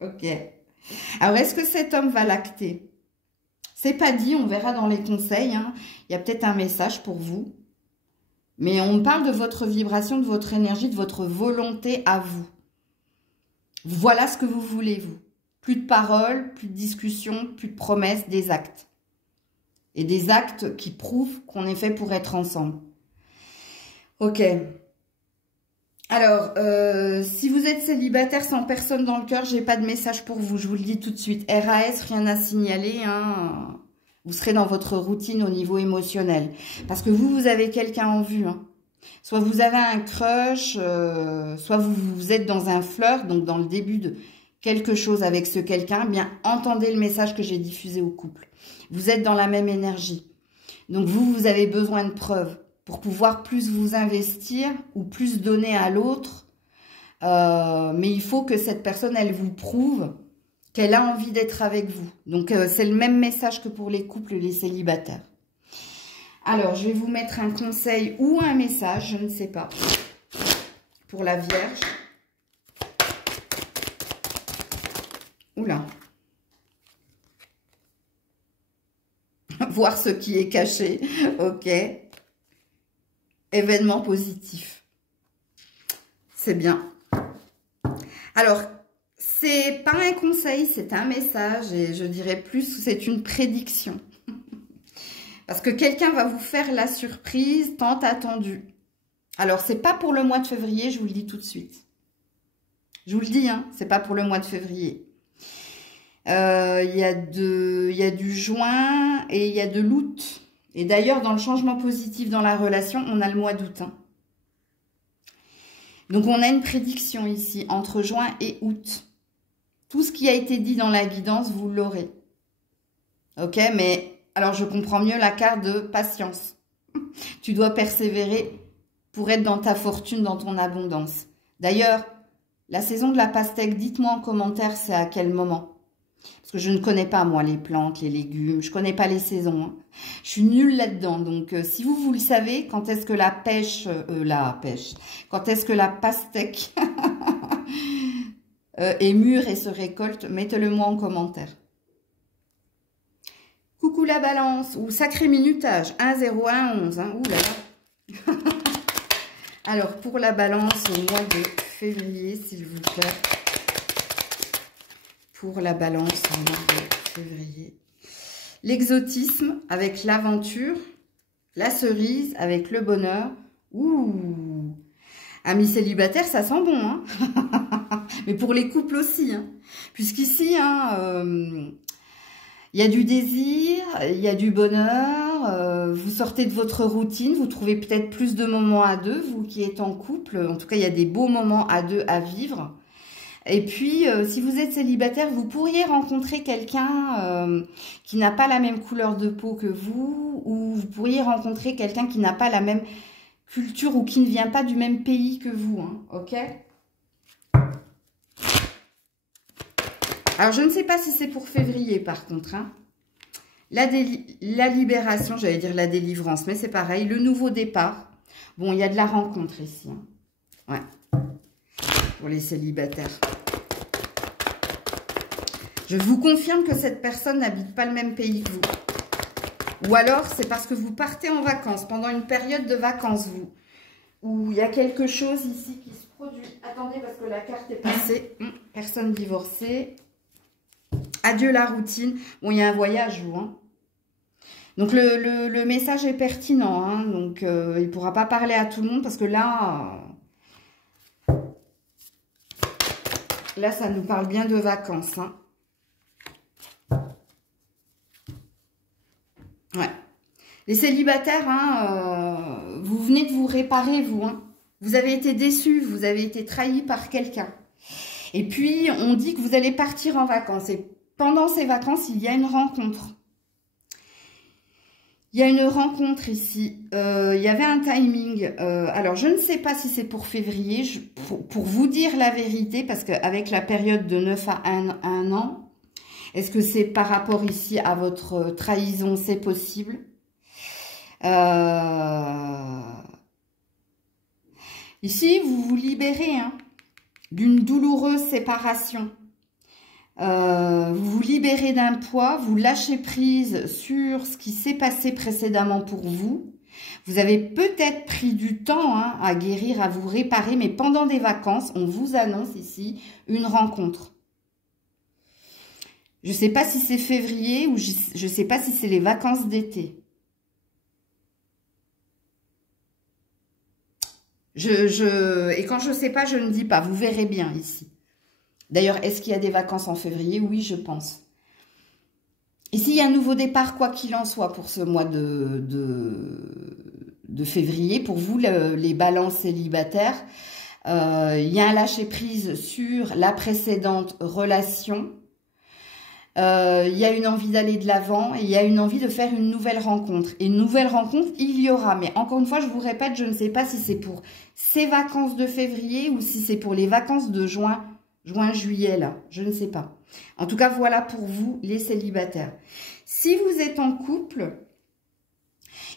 Ok. Alors, est-ce que cet homme va l'acter? C'est pas dit, on verra dans les conseils. Hein. Il y a peut-être un message pour vous. Mais on parle de votre vibration, de votre énergie, de votre volonté à vous. Voilà ce que vous voulez, vous. Plus de paroles, plus de discussions, plus de promesses, des actes. Et des actes qui prouvent qu'on est fait pour être ensemble. Ok. Alors, si vous êtes célibataire sans personne dans le cœur, j'ai pas de message pour vous. Je vous le dis tout de suite. RAS, rien à signaler. Hein. Vous serez dans votre routine au niveau émotionnel. Parce que vous avez quelqu'un en vue. Hein. Soit vous avez un crush, soit vous êtes dans un flirt, donc dans le début de quelque chose avec ce quelqu'un. Bien, entendez le message que j'ai diffusé au couple. Vous êtes dans la même énergie. Donc vous avez besoin de preuves pour pouvoir plus vous investir ou plus donner à l'autre. Mais il faut que cette personne, elle vous prouve qu'elle a envie d'être avec vous. Donc, c'est le même message que pour les couples, les célibataires. Alors, je vais vous mettre un conseil ou un message, je ne sais pas, pour la Vierge. Oula. Voir ce qui est caché. Ok. Événement positif. C'est bien. Alors, c'est pas un conseil, c'est un message et je dirais plus, c'est une prédiction. Parce que quelqu'un va vous faire la surprise tant attendue. Alors, c'est pas pour le mois de février, je vous le dis tout de suite. Je vous le dis, hein, c'est pas pour le mois de février. Il y a du juin et il y a de l'août. Et d'ailleurs, dans le changement positif dans la relation, on a le mois d'août. Hein. Donc, on a une prédiction ici, entre juin et août. Tout ce qui a été dit dans la guidance, vous l'aurez. Ok, mais alors je comprends mieux la carte de patience. Tu dois persévérer pour être dans ta fortune, dans ton abondance. D'ailleurs, la saison de la pastèque, dites-moi en commentaire, c'est à quel moment? Parce que je ne connais pas, moi, les plantes, les légumes. Je ne connais pas les saisons. Hein. Je suis nulle là-dedans. Donc, si vous le savez, quand est-ce que quand est-ce que la pastèque est mûre et se récolte, mettez-le moi en commentaire. Coucou la balance, ou sacré minutage, 1, 0, 1, 11. Hein. Ouh là là. Alors, pour la balance au mois de février, s'il vous plaît. Pour la balance au mois de février. L'exotisme avec l'aventure. La cerise avec le bonheur. Ouh. Amis célibataires, ça sent bon. Hein. Mais pour les couples aussi. Hein. Puisqu'ici, il y a du désir, il y a du bonheur, vous sortez de votre routine, vous trouvez peut-être plus de moments à deux, vous qui êtes en couple. En tout cas, il y a des beaux moments à deux à vivre. Et puis, si vous êtes célibataire, vous pourriez rencontrer quelqu'un qui n'a pas la même couleur de peau que vous, ou vous pourriez rencontrer quelqu'un qui n'a pas la même culture ou qui ne vient pas du même pays que vous. Hein, ok ? Alors, je ne sais pas si c'est pour février, par contre. Hein. La libération, j'allais dire la délivrance, mais c'est pareil. Le nouveau départ. Bon, il y a de la rencontre ici. Hein. Ouais. Pour les célibataires. Je vous confirme que cette personne n'habite pas le même pays que vous. Ou alors, c'est parce que vous partez en vacances, pendant une période de vacances, vous. Où il y a quelque chose ici qui se produit. Attendez, parce que la carte est passée. Personne divorcée. Adieu la routine. Bon, il y a un voyage, vous. Hein. Donc, le message est pertinent. Hein. Donc, il ne pourra pas parler à tout le monde parce que là, ça nous parle bien de vacances. Hein. Ouais. Les célibataires, hein, vous venez de vous réparer, vous. Hein. Vous avez été déçus, vous avez été trahis par quelqu'un. Et puis, on dit que vous allez partir en vacances. Et pendant ces vacances, il y a une rencontre. Il y a une rencontre ici. Il y avait un timing. Alors, je ne sais pas si c'est pour février. Pour vous dire la vérité, parce qu'avec la période de 9 à 1 an, est-ce que c'est par rapport ici à votre trahison? C'est possible. Ici, vous vous libérez d'une douloureuse séparation. Vous vous libérez d'un poids, vous lâchez prise sur ce qui s'est passé précédemment pour vous. Vous avez peut-être pris du temps à guérir, à vous réparer, mais pendant des vacances, on vous annonce ici une rencontre. Je ne sais pas si c'est février ou je ne sais pas si c'est les vacances d'été. Et quand je ne sais pas, je ne dis pas. Vous verrez bien ici. D'ailleurs, est-ce qu'il y a des vacances en février? Oui, je pense. Ici, il y a un nouveau départ, quoi qu'il en soit, pour ce mois de février. Pour vous, les balances célibataires, il y a un lâcher-prise sur la précédente relation. Il y a une envie d'aller de l'avant et il y a une envie de faire une nouvelle rencontre. Et une nouvelle rencontre, il y aura. Mais encore une fois, je vous répète, je ne sais pas si c'est pour ces vacances de février ou si c'est pour les vacances de juin, juillet, là. Je ne sais pas. En tout cas, voilà pour vous, les célibataires. Si vous êtes en couple,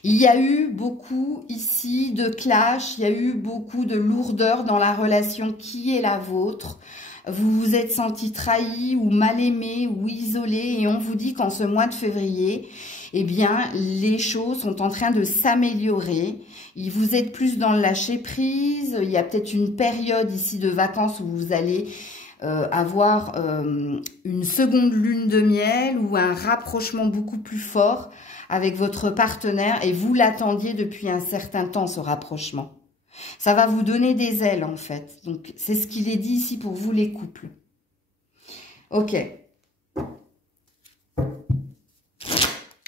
Il y a eu beaucoup ici de clash, il y a eu beaucoup de lourdeur dans la relation qui est la vôtre. Vous vous êtes senti trahi ou mal aimé ou isolé et on vous dit qu'en ce mois de février, eh bien, les choses sont en train de s'améliorer. Vous êtes plus dans le lâcher prise. Il y a peut-être une période ici de vacances où vous allez avoir une seconde lune de miel ou un rapprochement beaucoup plus fort avec votre partenaire et vous l'attendiez depuis un certain temps, ce rapprochement. Ça va vous donner des ailes, en fait. Donc, c'est ce qu'il est dit ici pour vous, les couples. Ok.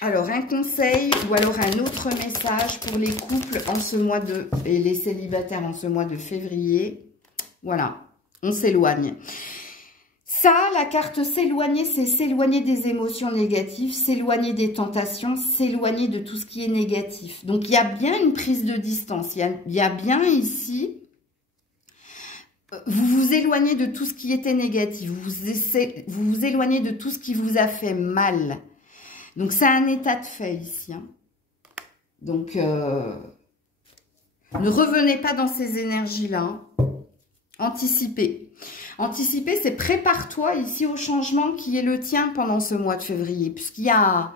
Alors, un conseil ou alors un autre message pour les couples en ce mois de... et les célibataires en ce mois de février. Voilà, on s'éloigne. Ça, la carte s'éloigner, c'est s'éloigner des émotions négatives, s'éloigner des tentations, s'éloigner de tout ce qui est négatif. Donc, il y a bien une prise de distance. Il y a bien ici, vous vous éloignez de tout ce qui était négatif. Vous vous éloignez de tout ce qui vous a fait mal. Donc, c'est un état de fait ici. Hein. Donc, ne revenez pas dans ces énergies-là. Hein. Anticipez. Anticiper, c'est prépare-toi ici au changement qui est le tien pendant ce mois de février. Puisqu'il y a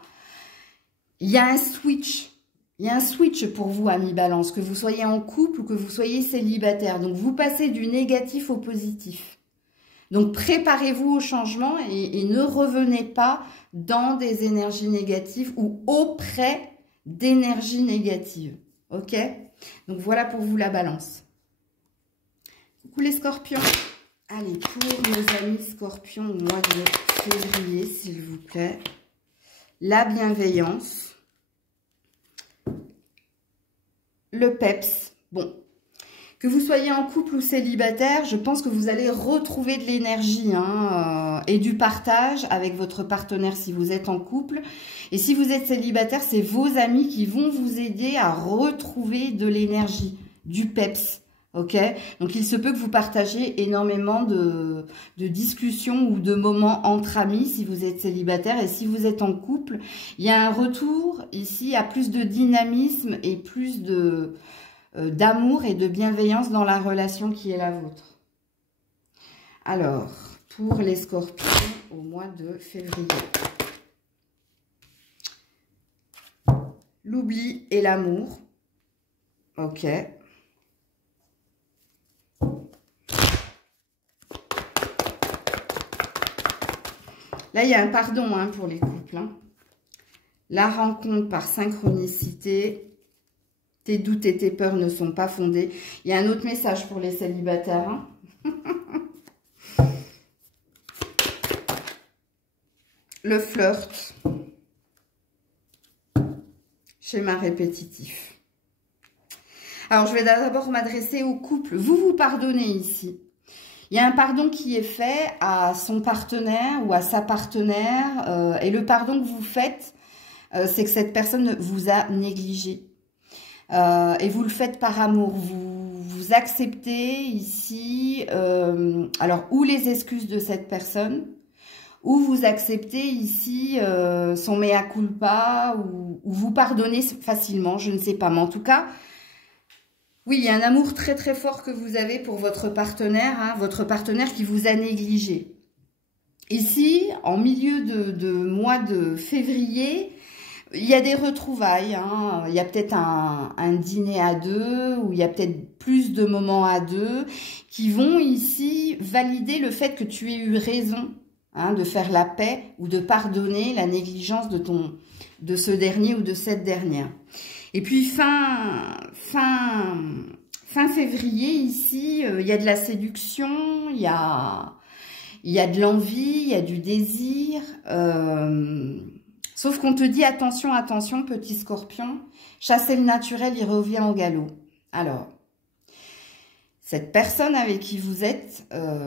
un switch. Il y a un switch pour vous, amis Balance, que vous soyez en couple ou que vous soyez célibataire. Donc, vous passez du négatif au positif. Donc, préparez-vous au changement et ne revenez pas dans des énergies négatives ou auprès d'énergies négatives. Ok? Donc, voilà pour vous la Balance. Coucou les scorpions. Allez, pour nos amis scorpions au mois de février, s'il vous plaît. La bienveillance. Le peps. Bon. Que vous soyez en couple ou célibataire, je pense que vous allez retrouver de l'énergie et du partage avec votre partenaire si vous êtes en couple. Et si vous êtes célibataire, c'est vos amis qui vont vous aider à retrouver de l'énergie, du peps. Ok, donc il se peut que vous partagiez énormément de discussions ou de moments entre amis si vous êtes célibataire. Et si vous êtes en couple, il y a un retour ici à plus de dynamisme et plus d'amour et de bienveillance dans la relation qui est la vôtre. Alors, pour les scorpions au mois de février. L'oubli et l'amour. Ok. Là, il y a un pardon pour les couples. Hein. La rencontre par synchronicité. Tes doutes et tes peurs ne sont pas fondés. Il y a un autre message pour les célibataires. Hein. Le flirt. Schéma répétitif. Alors, je vais d'abord m'adresser au couple. Vous vous pardonnez ici. Il y a un pardon qui est fait à son partenaire ou à sa partenaire. Et le pardon que vous faites, c'est que cette personne vous a négligé. Et vous le faites par amour. Vous acceptez ici, alors, ou les excuses de cette personne, ou vous acceptez ici son mea culpa, ou vous pardonnez facilement, je ne sais pas. Mais en tout cas, oui, il y a un amour très très fort que vous avez pour votre partenaire qui vous a négligé. Ici, en milieu de mois de février, il y a des retrouvailles. Hein. Il y a peut-être un dîner à deux, ou il y a peut-être plus de moments à deux, qui vont ici valider le fait que tu aies eu raison de faire la paix ou de pardonner la négligence de ce dernier ou de cette dernière. Et puis fin février, ici, il y a de la séduction, il y a de l'envie, il y a du désir. Sauf qu'on te dit attention, attention, petit scorpion, chasser le naturel, il revient au galop. Alors, cette personne avec qui vous êtes,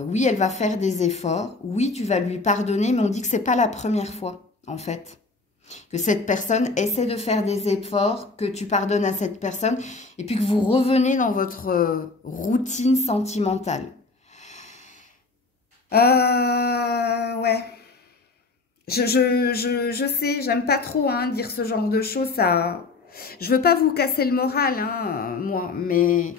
oui, elle va faire des efforts, oui, tu vas lui pardonner, mais on dit que c'est pas la première fois, en fait. Que cette personne essaie de faire des efforts, que tu pardonnes à cette personne, et puis que vous revenez dans votre routine sentimentale. Ouais. Je sais, j'aime pas trop dire ce genre de choses, ça Je veux pas vous casser le moral, hein, moi, mais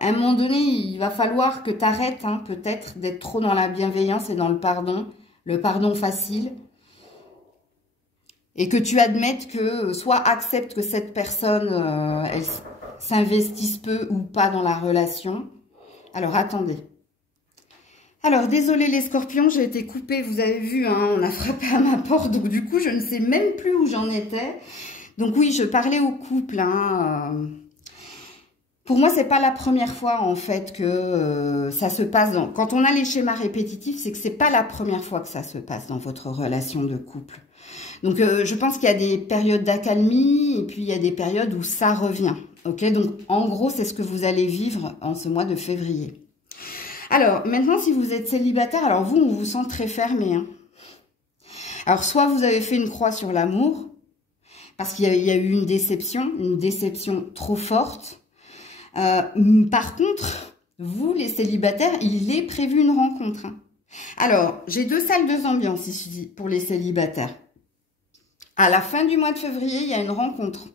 à un moment donné, il va falloir que tu arrêtes, hein, peut-être, d'être trop dans la bienveillance et dans le pardon facile, et que tu admettes que, soit accepte que cette personne, elle s'investisse peu ou pas dans la relation. Alors, attendez. Alors, désolé les scorpions, j'ai été coupée, vous avez vu, hein, on a frappé à ma porte, donc du coup, je ne sais même plus où j'en étais. Donc oui, je parlais au couple, hein. Pour moi, c'est pas la première fois, en fait, que ça se passe dans... Quand on a les schémas répétitifs, c'est que c'est pas la première fois que ça se passe dans votre relation de couple. Donc, je pense qu'il y a des périodes d'accalmie et puis il y a des périodes où ça revient. Ok, donc en gros, c'est ce que vous allez vivre en ce mois de février. Alors, maintenant, si vous êtes célibataire, alors vous, on vous sent très fermé. Hein. Alors, soit vous avez fait une croix sur l'amour, parce qu'il y a eu une déception trop forte. Par contre, vous, les célibataires, il est prévu une rencontre. Hein. Alors, j'ai 2 salles, 2 ambiances ici pour les célibataires. À la fin du mois de février, il y a une rencontre.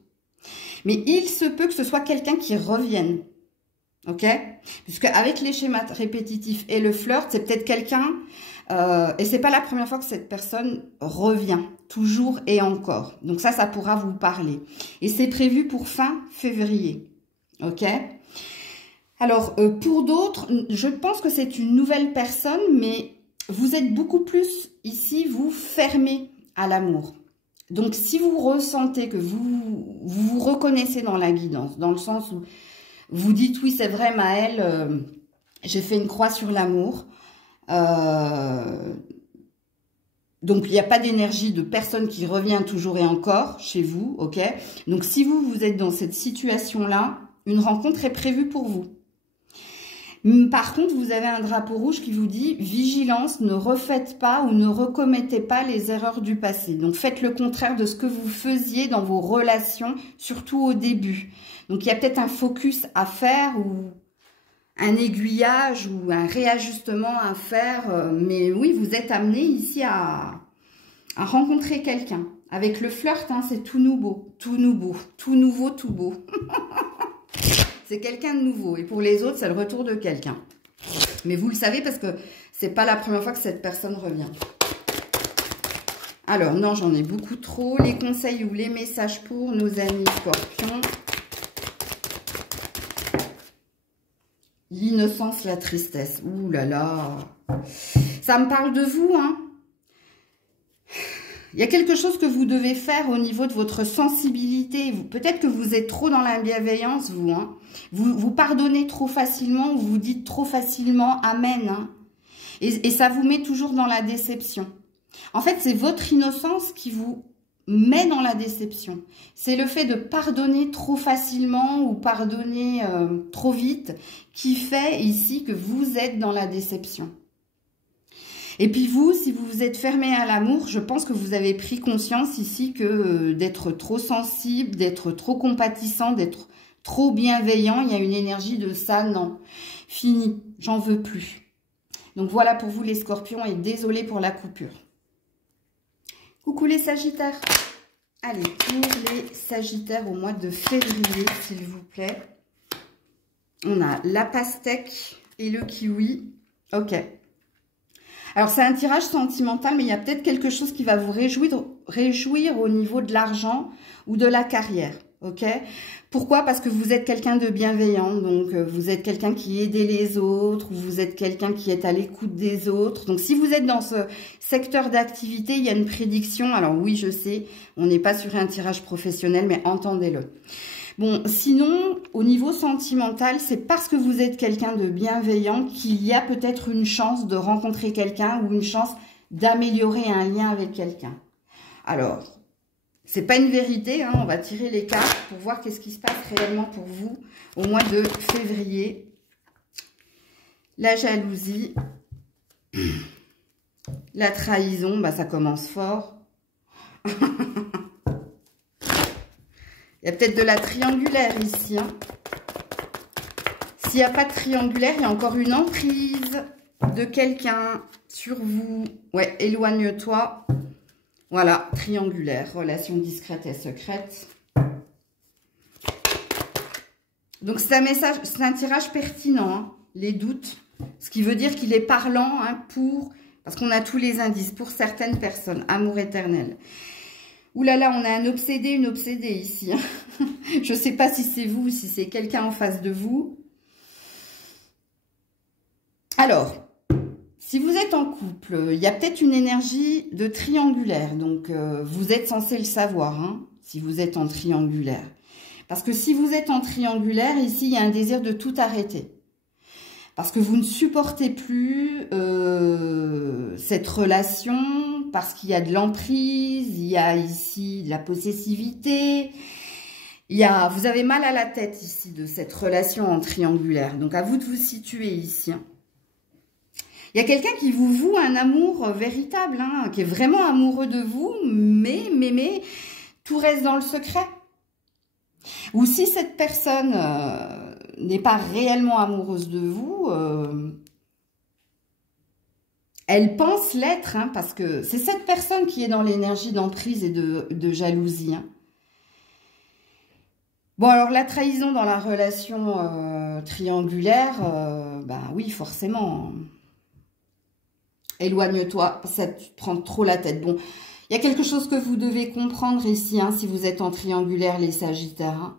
Mais il se peut que ce soit quelqu'un qui revienne. Ok? Puisque avec les schémas répétitifs et le flirt, c'est peut-être quelqu'un, et c'est pas la première fois que cette personne revient, toujours et encore. Donc ça pourra vous parler. Et c'est prévu pour fin février. Ok? Alors, pour d'autres, je pense que c'est une nouvelle personne, mais vous êtes beaucoup plus, ici, vous fermez à l'amour. Donc, si vous ressentez que vous reconnaissez dans la guidance, dans le sens où vous dites, oui, c'est vrai, Maëlle, j'ai fait une croix sur l'amour. Donc, il n'y a pas d'énergie de personne qui revient toujours et encore chez vous, ok? Donc, si vous êtes dans cette situation-là, une rencontre est prévue pour vous. Par contre, vous avez un drapeau rouge qui vous dit « Vigilance, ne refaites pas ou ne recommettez pas les erreurs du passé. » Donc, faites le contraire de ce que vous faisiez dans vos relations, surtout au début. Donc, il y a peut-être un focus à faire ou un aiguillage ou un réajustement à faire. Mais oui, vous êtes amené ici à rencontrer quelqu'un. Avec le flirt, hein, c'est tout nouveau, tout nouveau, tout nouveau, tout beau. C'est quelqu'un de nouveau. Et pour les autres, c'est le retour de quelqu'un. Mais vous le savez parce que c'est pas la première fois que cette personne revient. Alors, non, j'en ai beaucoup trop. Les conseils ou les messages pour nos amis scorpions. L'innocence, la tristesse. Ouh là là. Ça me parle de vous, hein. Il y a quelque chose que vous devez faire au niveau de votre sensibilité. Peut-être que vous êtes trop dans la bienveillance, vous. Hein. Vous pardonnez trop facilement ou vous dites trop facilement « Amen hein. ». Et ça vous met toujours dans la déception. En fait, c'est votre innocence qui vous met dans la déception. C'est le fait de pardonner trop facilement ou pardonner trop vite qui fait ici que vous êtes dans la déception. Et puis vous, si vous vous êtes fermé à l'amour, je pense que vous avez pris conscience ici que d'être trop sensible, d'être trop compatissant, d'être trop bienveillant, il y a une énergie de ça, non. Fini, j'en veux plus. Donc voilà pour vous les scorpions et désolé pour la coupure. Coucou les sagittaires. Allez, pour les sagittaires au mois de février, s'il vous plaît. On a la pastèque et le kiwi. Ok. Alors, c'est un tirage sentimental, mais il y a peut-être quelque chose qui va vous réjouir au niveau de l'argent ou de la carrière, ok? Pourquoi? Parce que vous êtes quelqu'un de bienveillant, donc vous êtes quelqu'un qui aide les autres, ou vous êtes quelqu'un qui est à l'écoute des autres. Donc, si vous êtes dans ce secteur d'activité, il y a une prédiction. Alors oui, je sais, on n'est pas sur un tirage professionnel, mais entendez-le. Bon, sinon, au niveau sentimental, c'est parce que vous êtes quelqu'un de bienveillant qu'il y a peut-être une chance de rencontrer quelqu'un ou une chance d'améliorer un lien avec quelqu'un. Alors, c'est pas une vérité, hein, on va tirer les cartes pour voir qu'est-ce qui se passe réellement pour vous au mois de février. La jalousie, la trahison, bah ça commence fort. Il y a peut-être de la triangulaire ici. Hein. S'il n'y a pas de triangulaire, il y a encore une emprise de quelqu'un sur vous. Ouais, éloigne-toi. Voilà, triangulaire, relation discrète et secrète. Donc, c'est un message, c'est un tirage pertinent, hein, les doutes. Ce qui veut dire qu'il est parlant, hein, parce qu'on a tous les indices, pour certaines personnes. Amour éternel. Ouh là là, on a un obsédé, une obsédée ici. Hein. Je ne sais pas si c'est vous ou si c'est quelqu'un en face de vous. Alors, si vous êtes en couple, il y a peut-être une énergie de triangulaire. Donc, vous êtes censé le savoir, hein, si vous êtes en triangulaire. Parce que si vous êtes en triangulaire, ici, il y a un désir de tout arrêter. Parce que vous ne supportez plus cette relation, parce qu'il y a de l'emprise, il y a ici de la possessivité. Vous avez mal à la tête ici de cette relation en triangulaire. Donc, à vous de vous situer ici. Hein. Il y a quelqu'un qui vous voue un amour véritable, hein, qui est vraiment amoureux de vous, mais tout reste dans le secret. Ou si cette personne n'est pas réellement amoureuse de vous, elle pense l'être, hein, parce que c'est cette personne qui est dans l'énergie d'emprise et de jalousie. Hein. Bon, alors la trahison dans la relation triangulaire, ben oui, forcément. Éloigne-toi, ça te prend trop la tête. Bon, il y a quelque chose que vous devez comprendre ici, hein, si vous êtes en triangulaire, les Sagittaires. Hein.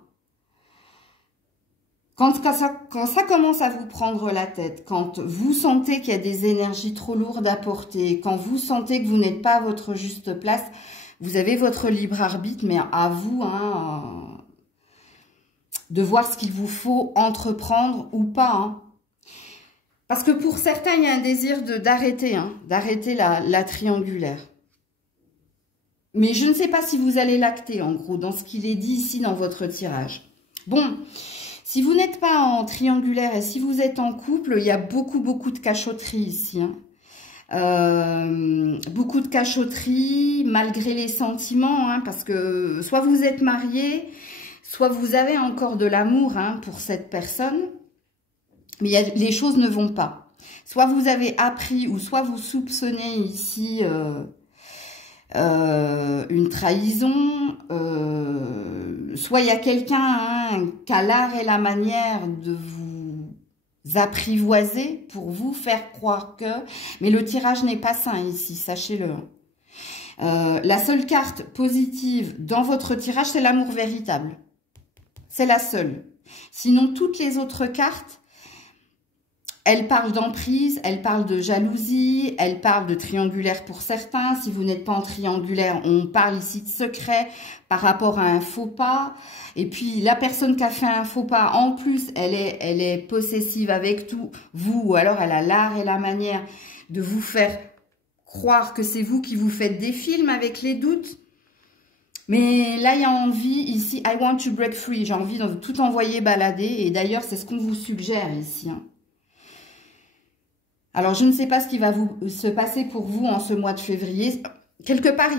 Quand ça commence à vous prendre la tête, quand vous sentez qu'il y a des énergies trop lourdes à porter, quand vous sentez que vous n'êtes pas à votre juste place, vous avez votre libre arbitre, mais à vous, hein, de voir ce qu'il vous faut entreprendre ou pas. Hein. Parce que pour certains, il y a un désir d'arrêter, hein, d'arrêter la triangulaire. Mais je ne sais pas si vous allez l'acter, en gros, dans ce qu'il est dit ici dans votre tirage. Bon, si vous n'êtes pas en triangulaire et si vous êtes en couple, il y a beaucoup de cachotterie ici. Hein. Beaucoup de cachotterie, malgré les sentiments, hein, parce que soit vous êtes marié, soit vous avez encore de l'amour, hein, pour cette personne. Mais les choses ne vont pas. Soit vous avez appris ou soit vous soupçonnez ici une trahison. Soit il y a quelqu'un, hein, qui a l'art et la manière de vous apprivoiser pour vous faire croire que... Mais le tirage n'est pas sain ici, sachez-le. La seule carte positive dans votre tirage, c'est l'amour véritable. C'est la seule. Sinon, toutes les autres cartes... Elle parle d'emprise, elle parle de jalousie, elle parle de triangulaire pour certains. Si vous n'êtes pas en triangulaire, on parle ici de secret par rapport à un faux pas. Et puis, la personne qui a fait un faux pas, en plus, elle est possessive avec tout. Vous, ou alors elle a l'art et la manière de vous faire croire que c'est vous qui vous faites des films avec les doutes. Mais là, il y a envie, ici, I want to break free. J'ai envie de tout envoyer balader. Et d'ailleurs, c'est ce qu'on vous suggère ici, hein. Alors, je ne sais pas ce qui va se passer pour vous en ce mois de février. Quelque part,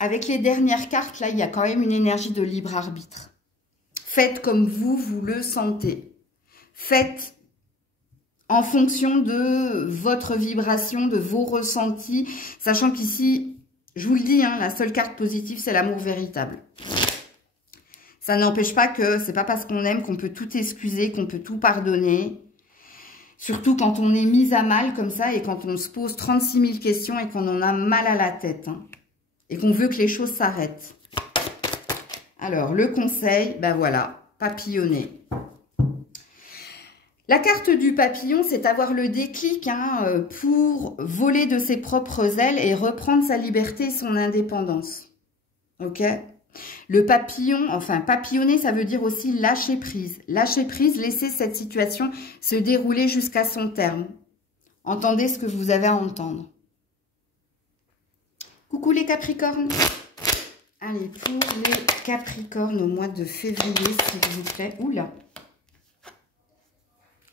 avec les dernières cartes, là, il y a quand même une énergie de libre arbitre. Faites comme vous le sentez. Faites en fonction de votre vibration, de vos ressentis. Sachant qu'ici, je vous le dis, hein, la seule carte positive, c'est l'amour véritable. Ça n'empêche pas que c'est pas parce qu'on aime qu'on peut tout excuser, qu'on peut tout pardonner. Surtout quand on est mis à mal comme ça et quand on se pose 36 000 questions et qu'on en a mal à la tête. Hein, et qu'on veut que les choses s'arrêtent. Alors, le conseil, ben voilà, papillonner. La carte du papillon, c'est avoir le déclic, hein, pour voler de ses propres ailes et reprendre sa liberté et son indépendance. Ok ? Le papillon, enfin papillonner, ça veut dire aussi lâcher prise. Lâcher prise, laisser cette situation se dérouler jusqu'à son terme. Entendez ce que vous avez à entendre. Coucou les Capricornes. Allez, pour les Capricornes au mois de février, s'il vous plaît. Oula.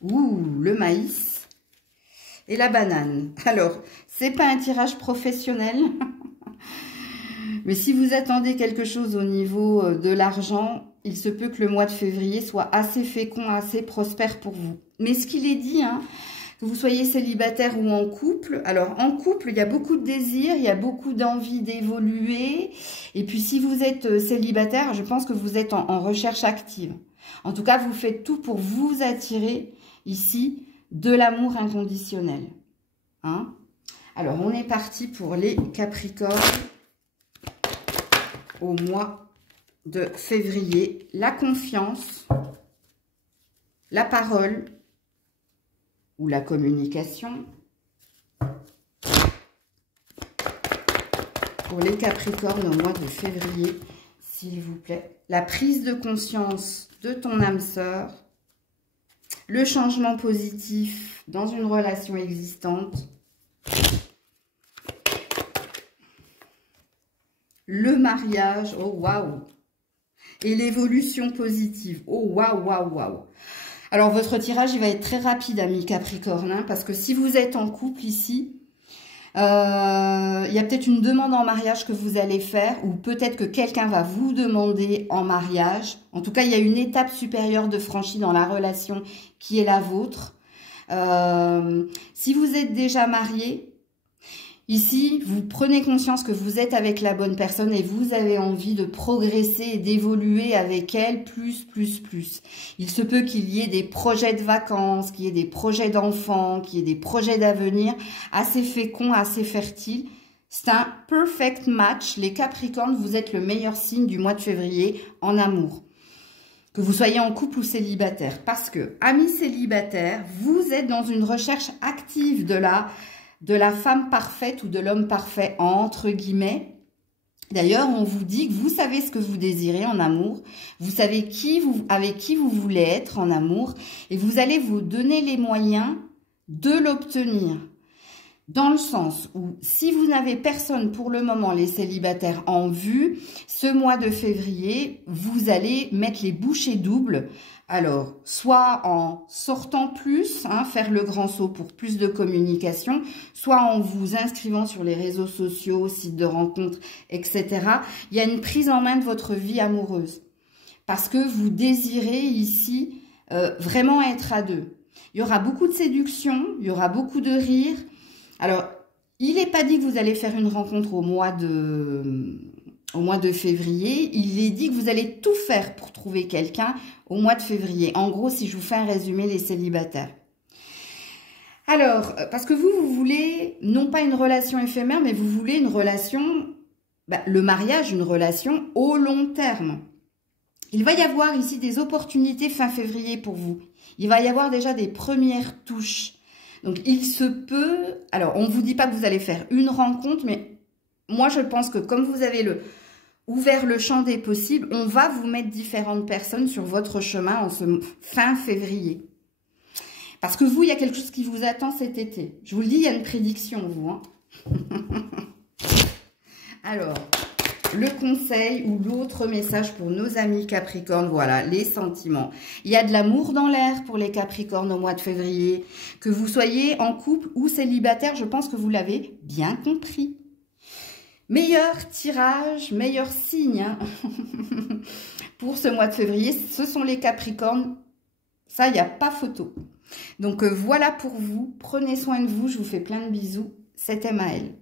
Ouh, le maïs et la banane. Alors, c'est pas un tirage professionnel. Mais si vous attendez quelque chose au niveau de l'argent, il se peut que le mois de février soit assez fécond, assez prospère pour vous. Mais ce qu'il est dit, hein, que vous soyez célibataire ou en couple, alors en couple, il y a beaucoup de désirs, il y a beaucoup d'envie d'évoluer. Et puis si vous êtes célibataire, je pense que vous êtes en recherche active. En tout cas, vous faites tout pour vous attirer ici de l'amour inconditionnel. Hein? Alors, on est parti pour les Capricornes au mois de février. La confiance, la parole ou la communication. Pour les Capricornes au mois de février, s'il vous plaît. La prise de conscience de ton âme sœur. Le changement positif dans une relation existante. Le mariage, oh waouh. Et l'évolution positive, oh waouh, waouh, waouh. Alors, votre tirage, il va être très rapide, amis Capricorne, hein, parce que si vous êtes en couple ici, il y a peut-être une demande en mariage que vous allez faire, ou peut-être que quelqu'un va vous demander en mariage. En tout cas, il y a une étape supérieure de franchie dans la relation qui est la vôtre. Si vous êtes déjà marié, ici, vous prenez conscience que vous êtes avec la bonne personne et vous avez envie de progresser et d'évoluer avec elle plus. Il se peut qu'il y ait des projets de vacances, qu'il y ait des projets d'enfants, qu'il y ait des projets d'avenir assez féconds, assez fertiles. C'est un perfect match. Les Capricornes, vous êtes le meilleur signe du mois de février en amour. Que vous soyez en couple ou célibataire. Parce que, amis célibataires, vous êtes dans une recherche active de la femme parfaite ou de l'homme parfait, entre guillemets. D'ailleurs, on vous dit que vous savez ce que vous désirez en amour, vous savez avec qui vous voulez être en amour, et vous allez vous donner les moyens de l'obtenir. Dans le sens où, si vous n'avez personne pour le moment, les célibataires en vue, ce mois de février, vous allez mettre les bouchées doubles. Alors, soit en sortant plus, hein, faire le grand saut pour plus de communication, soit en vous inscrivant sur les réseaux sociaux, sites de rencontres, etc. Il y a une prise en main de votre vie amoureuse. Parce que vous désirez ici vraiment être à deux. Il y aura beaucoup de séduction, il y aura beaucoup de rire. Alors, il n'est pas dit que vous allez faire une rencontre au mois de février. Il est dit que vous allez tout faire pour trouver quelqu'un au mois de février. En gros, si je vous fais un résumé, les célibataires. Alors, parce que vous voulez, non pas une relation éphémère, mais vous voulez une relation, le mariage, une relation au long terme. Il va y avoir ici des opportunités fin février pour vous. Il va y avoir déjà des premières touches. Donc, il se peut... Alors, on ne vous dit pas que vous allez faire une rencontre, mais moi, je pense que comme vous avez ouvert le champ des possibles, on va vous mettre différentes personnes sur votre chemin en ce fin février. Parce que vous, il y a quelque chose qui vous attend cet été. Je vous le dis, il y a une prédiction, vous. Hein. Alors, le conseil ou l'autre message pour nos amis Capricornes, voilà, les sentiments. Il y a de l'amour dans l'air pour les Capricornes au mois de février. Que vous soyez en couple ou célibataire, je pense que vous l'avez bien compris. Meilleur tirage, meilleur signe hein, pour ce mois de février, ce sont les Capricornes. Ça, il n'y a pas photo. Donc, voilà pour vous. Prenez soin de vous. Je vous fais plein de bisous. C'était Maëlle.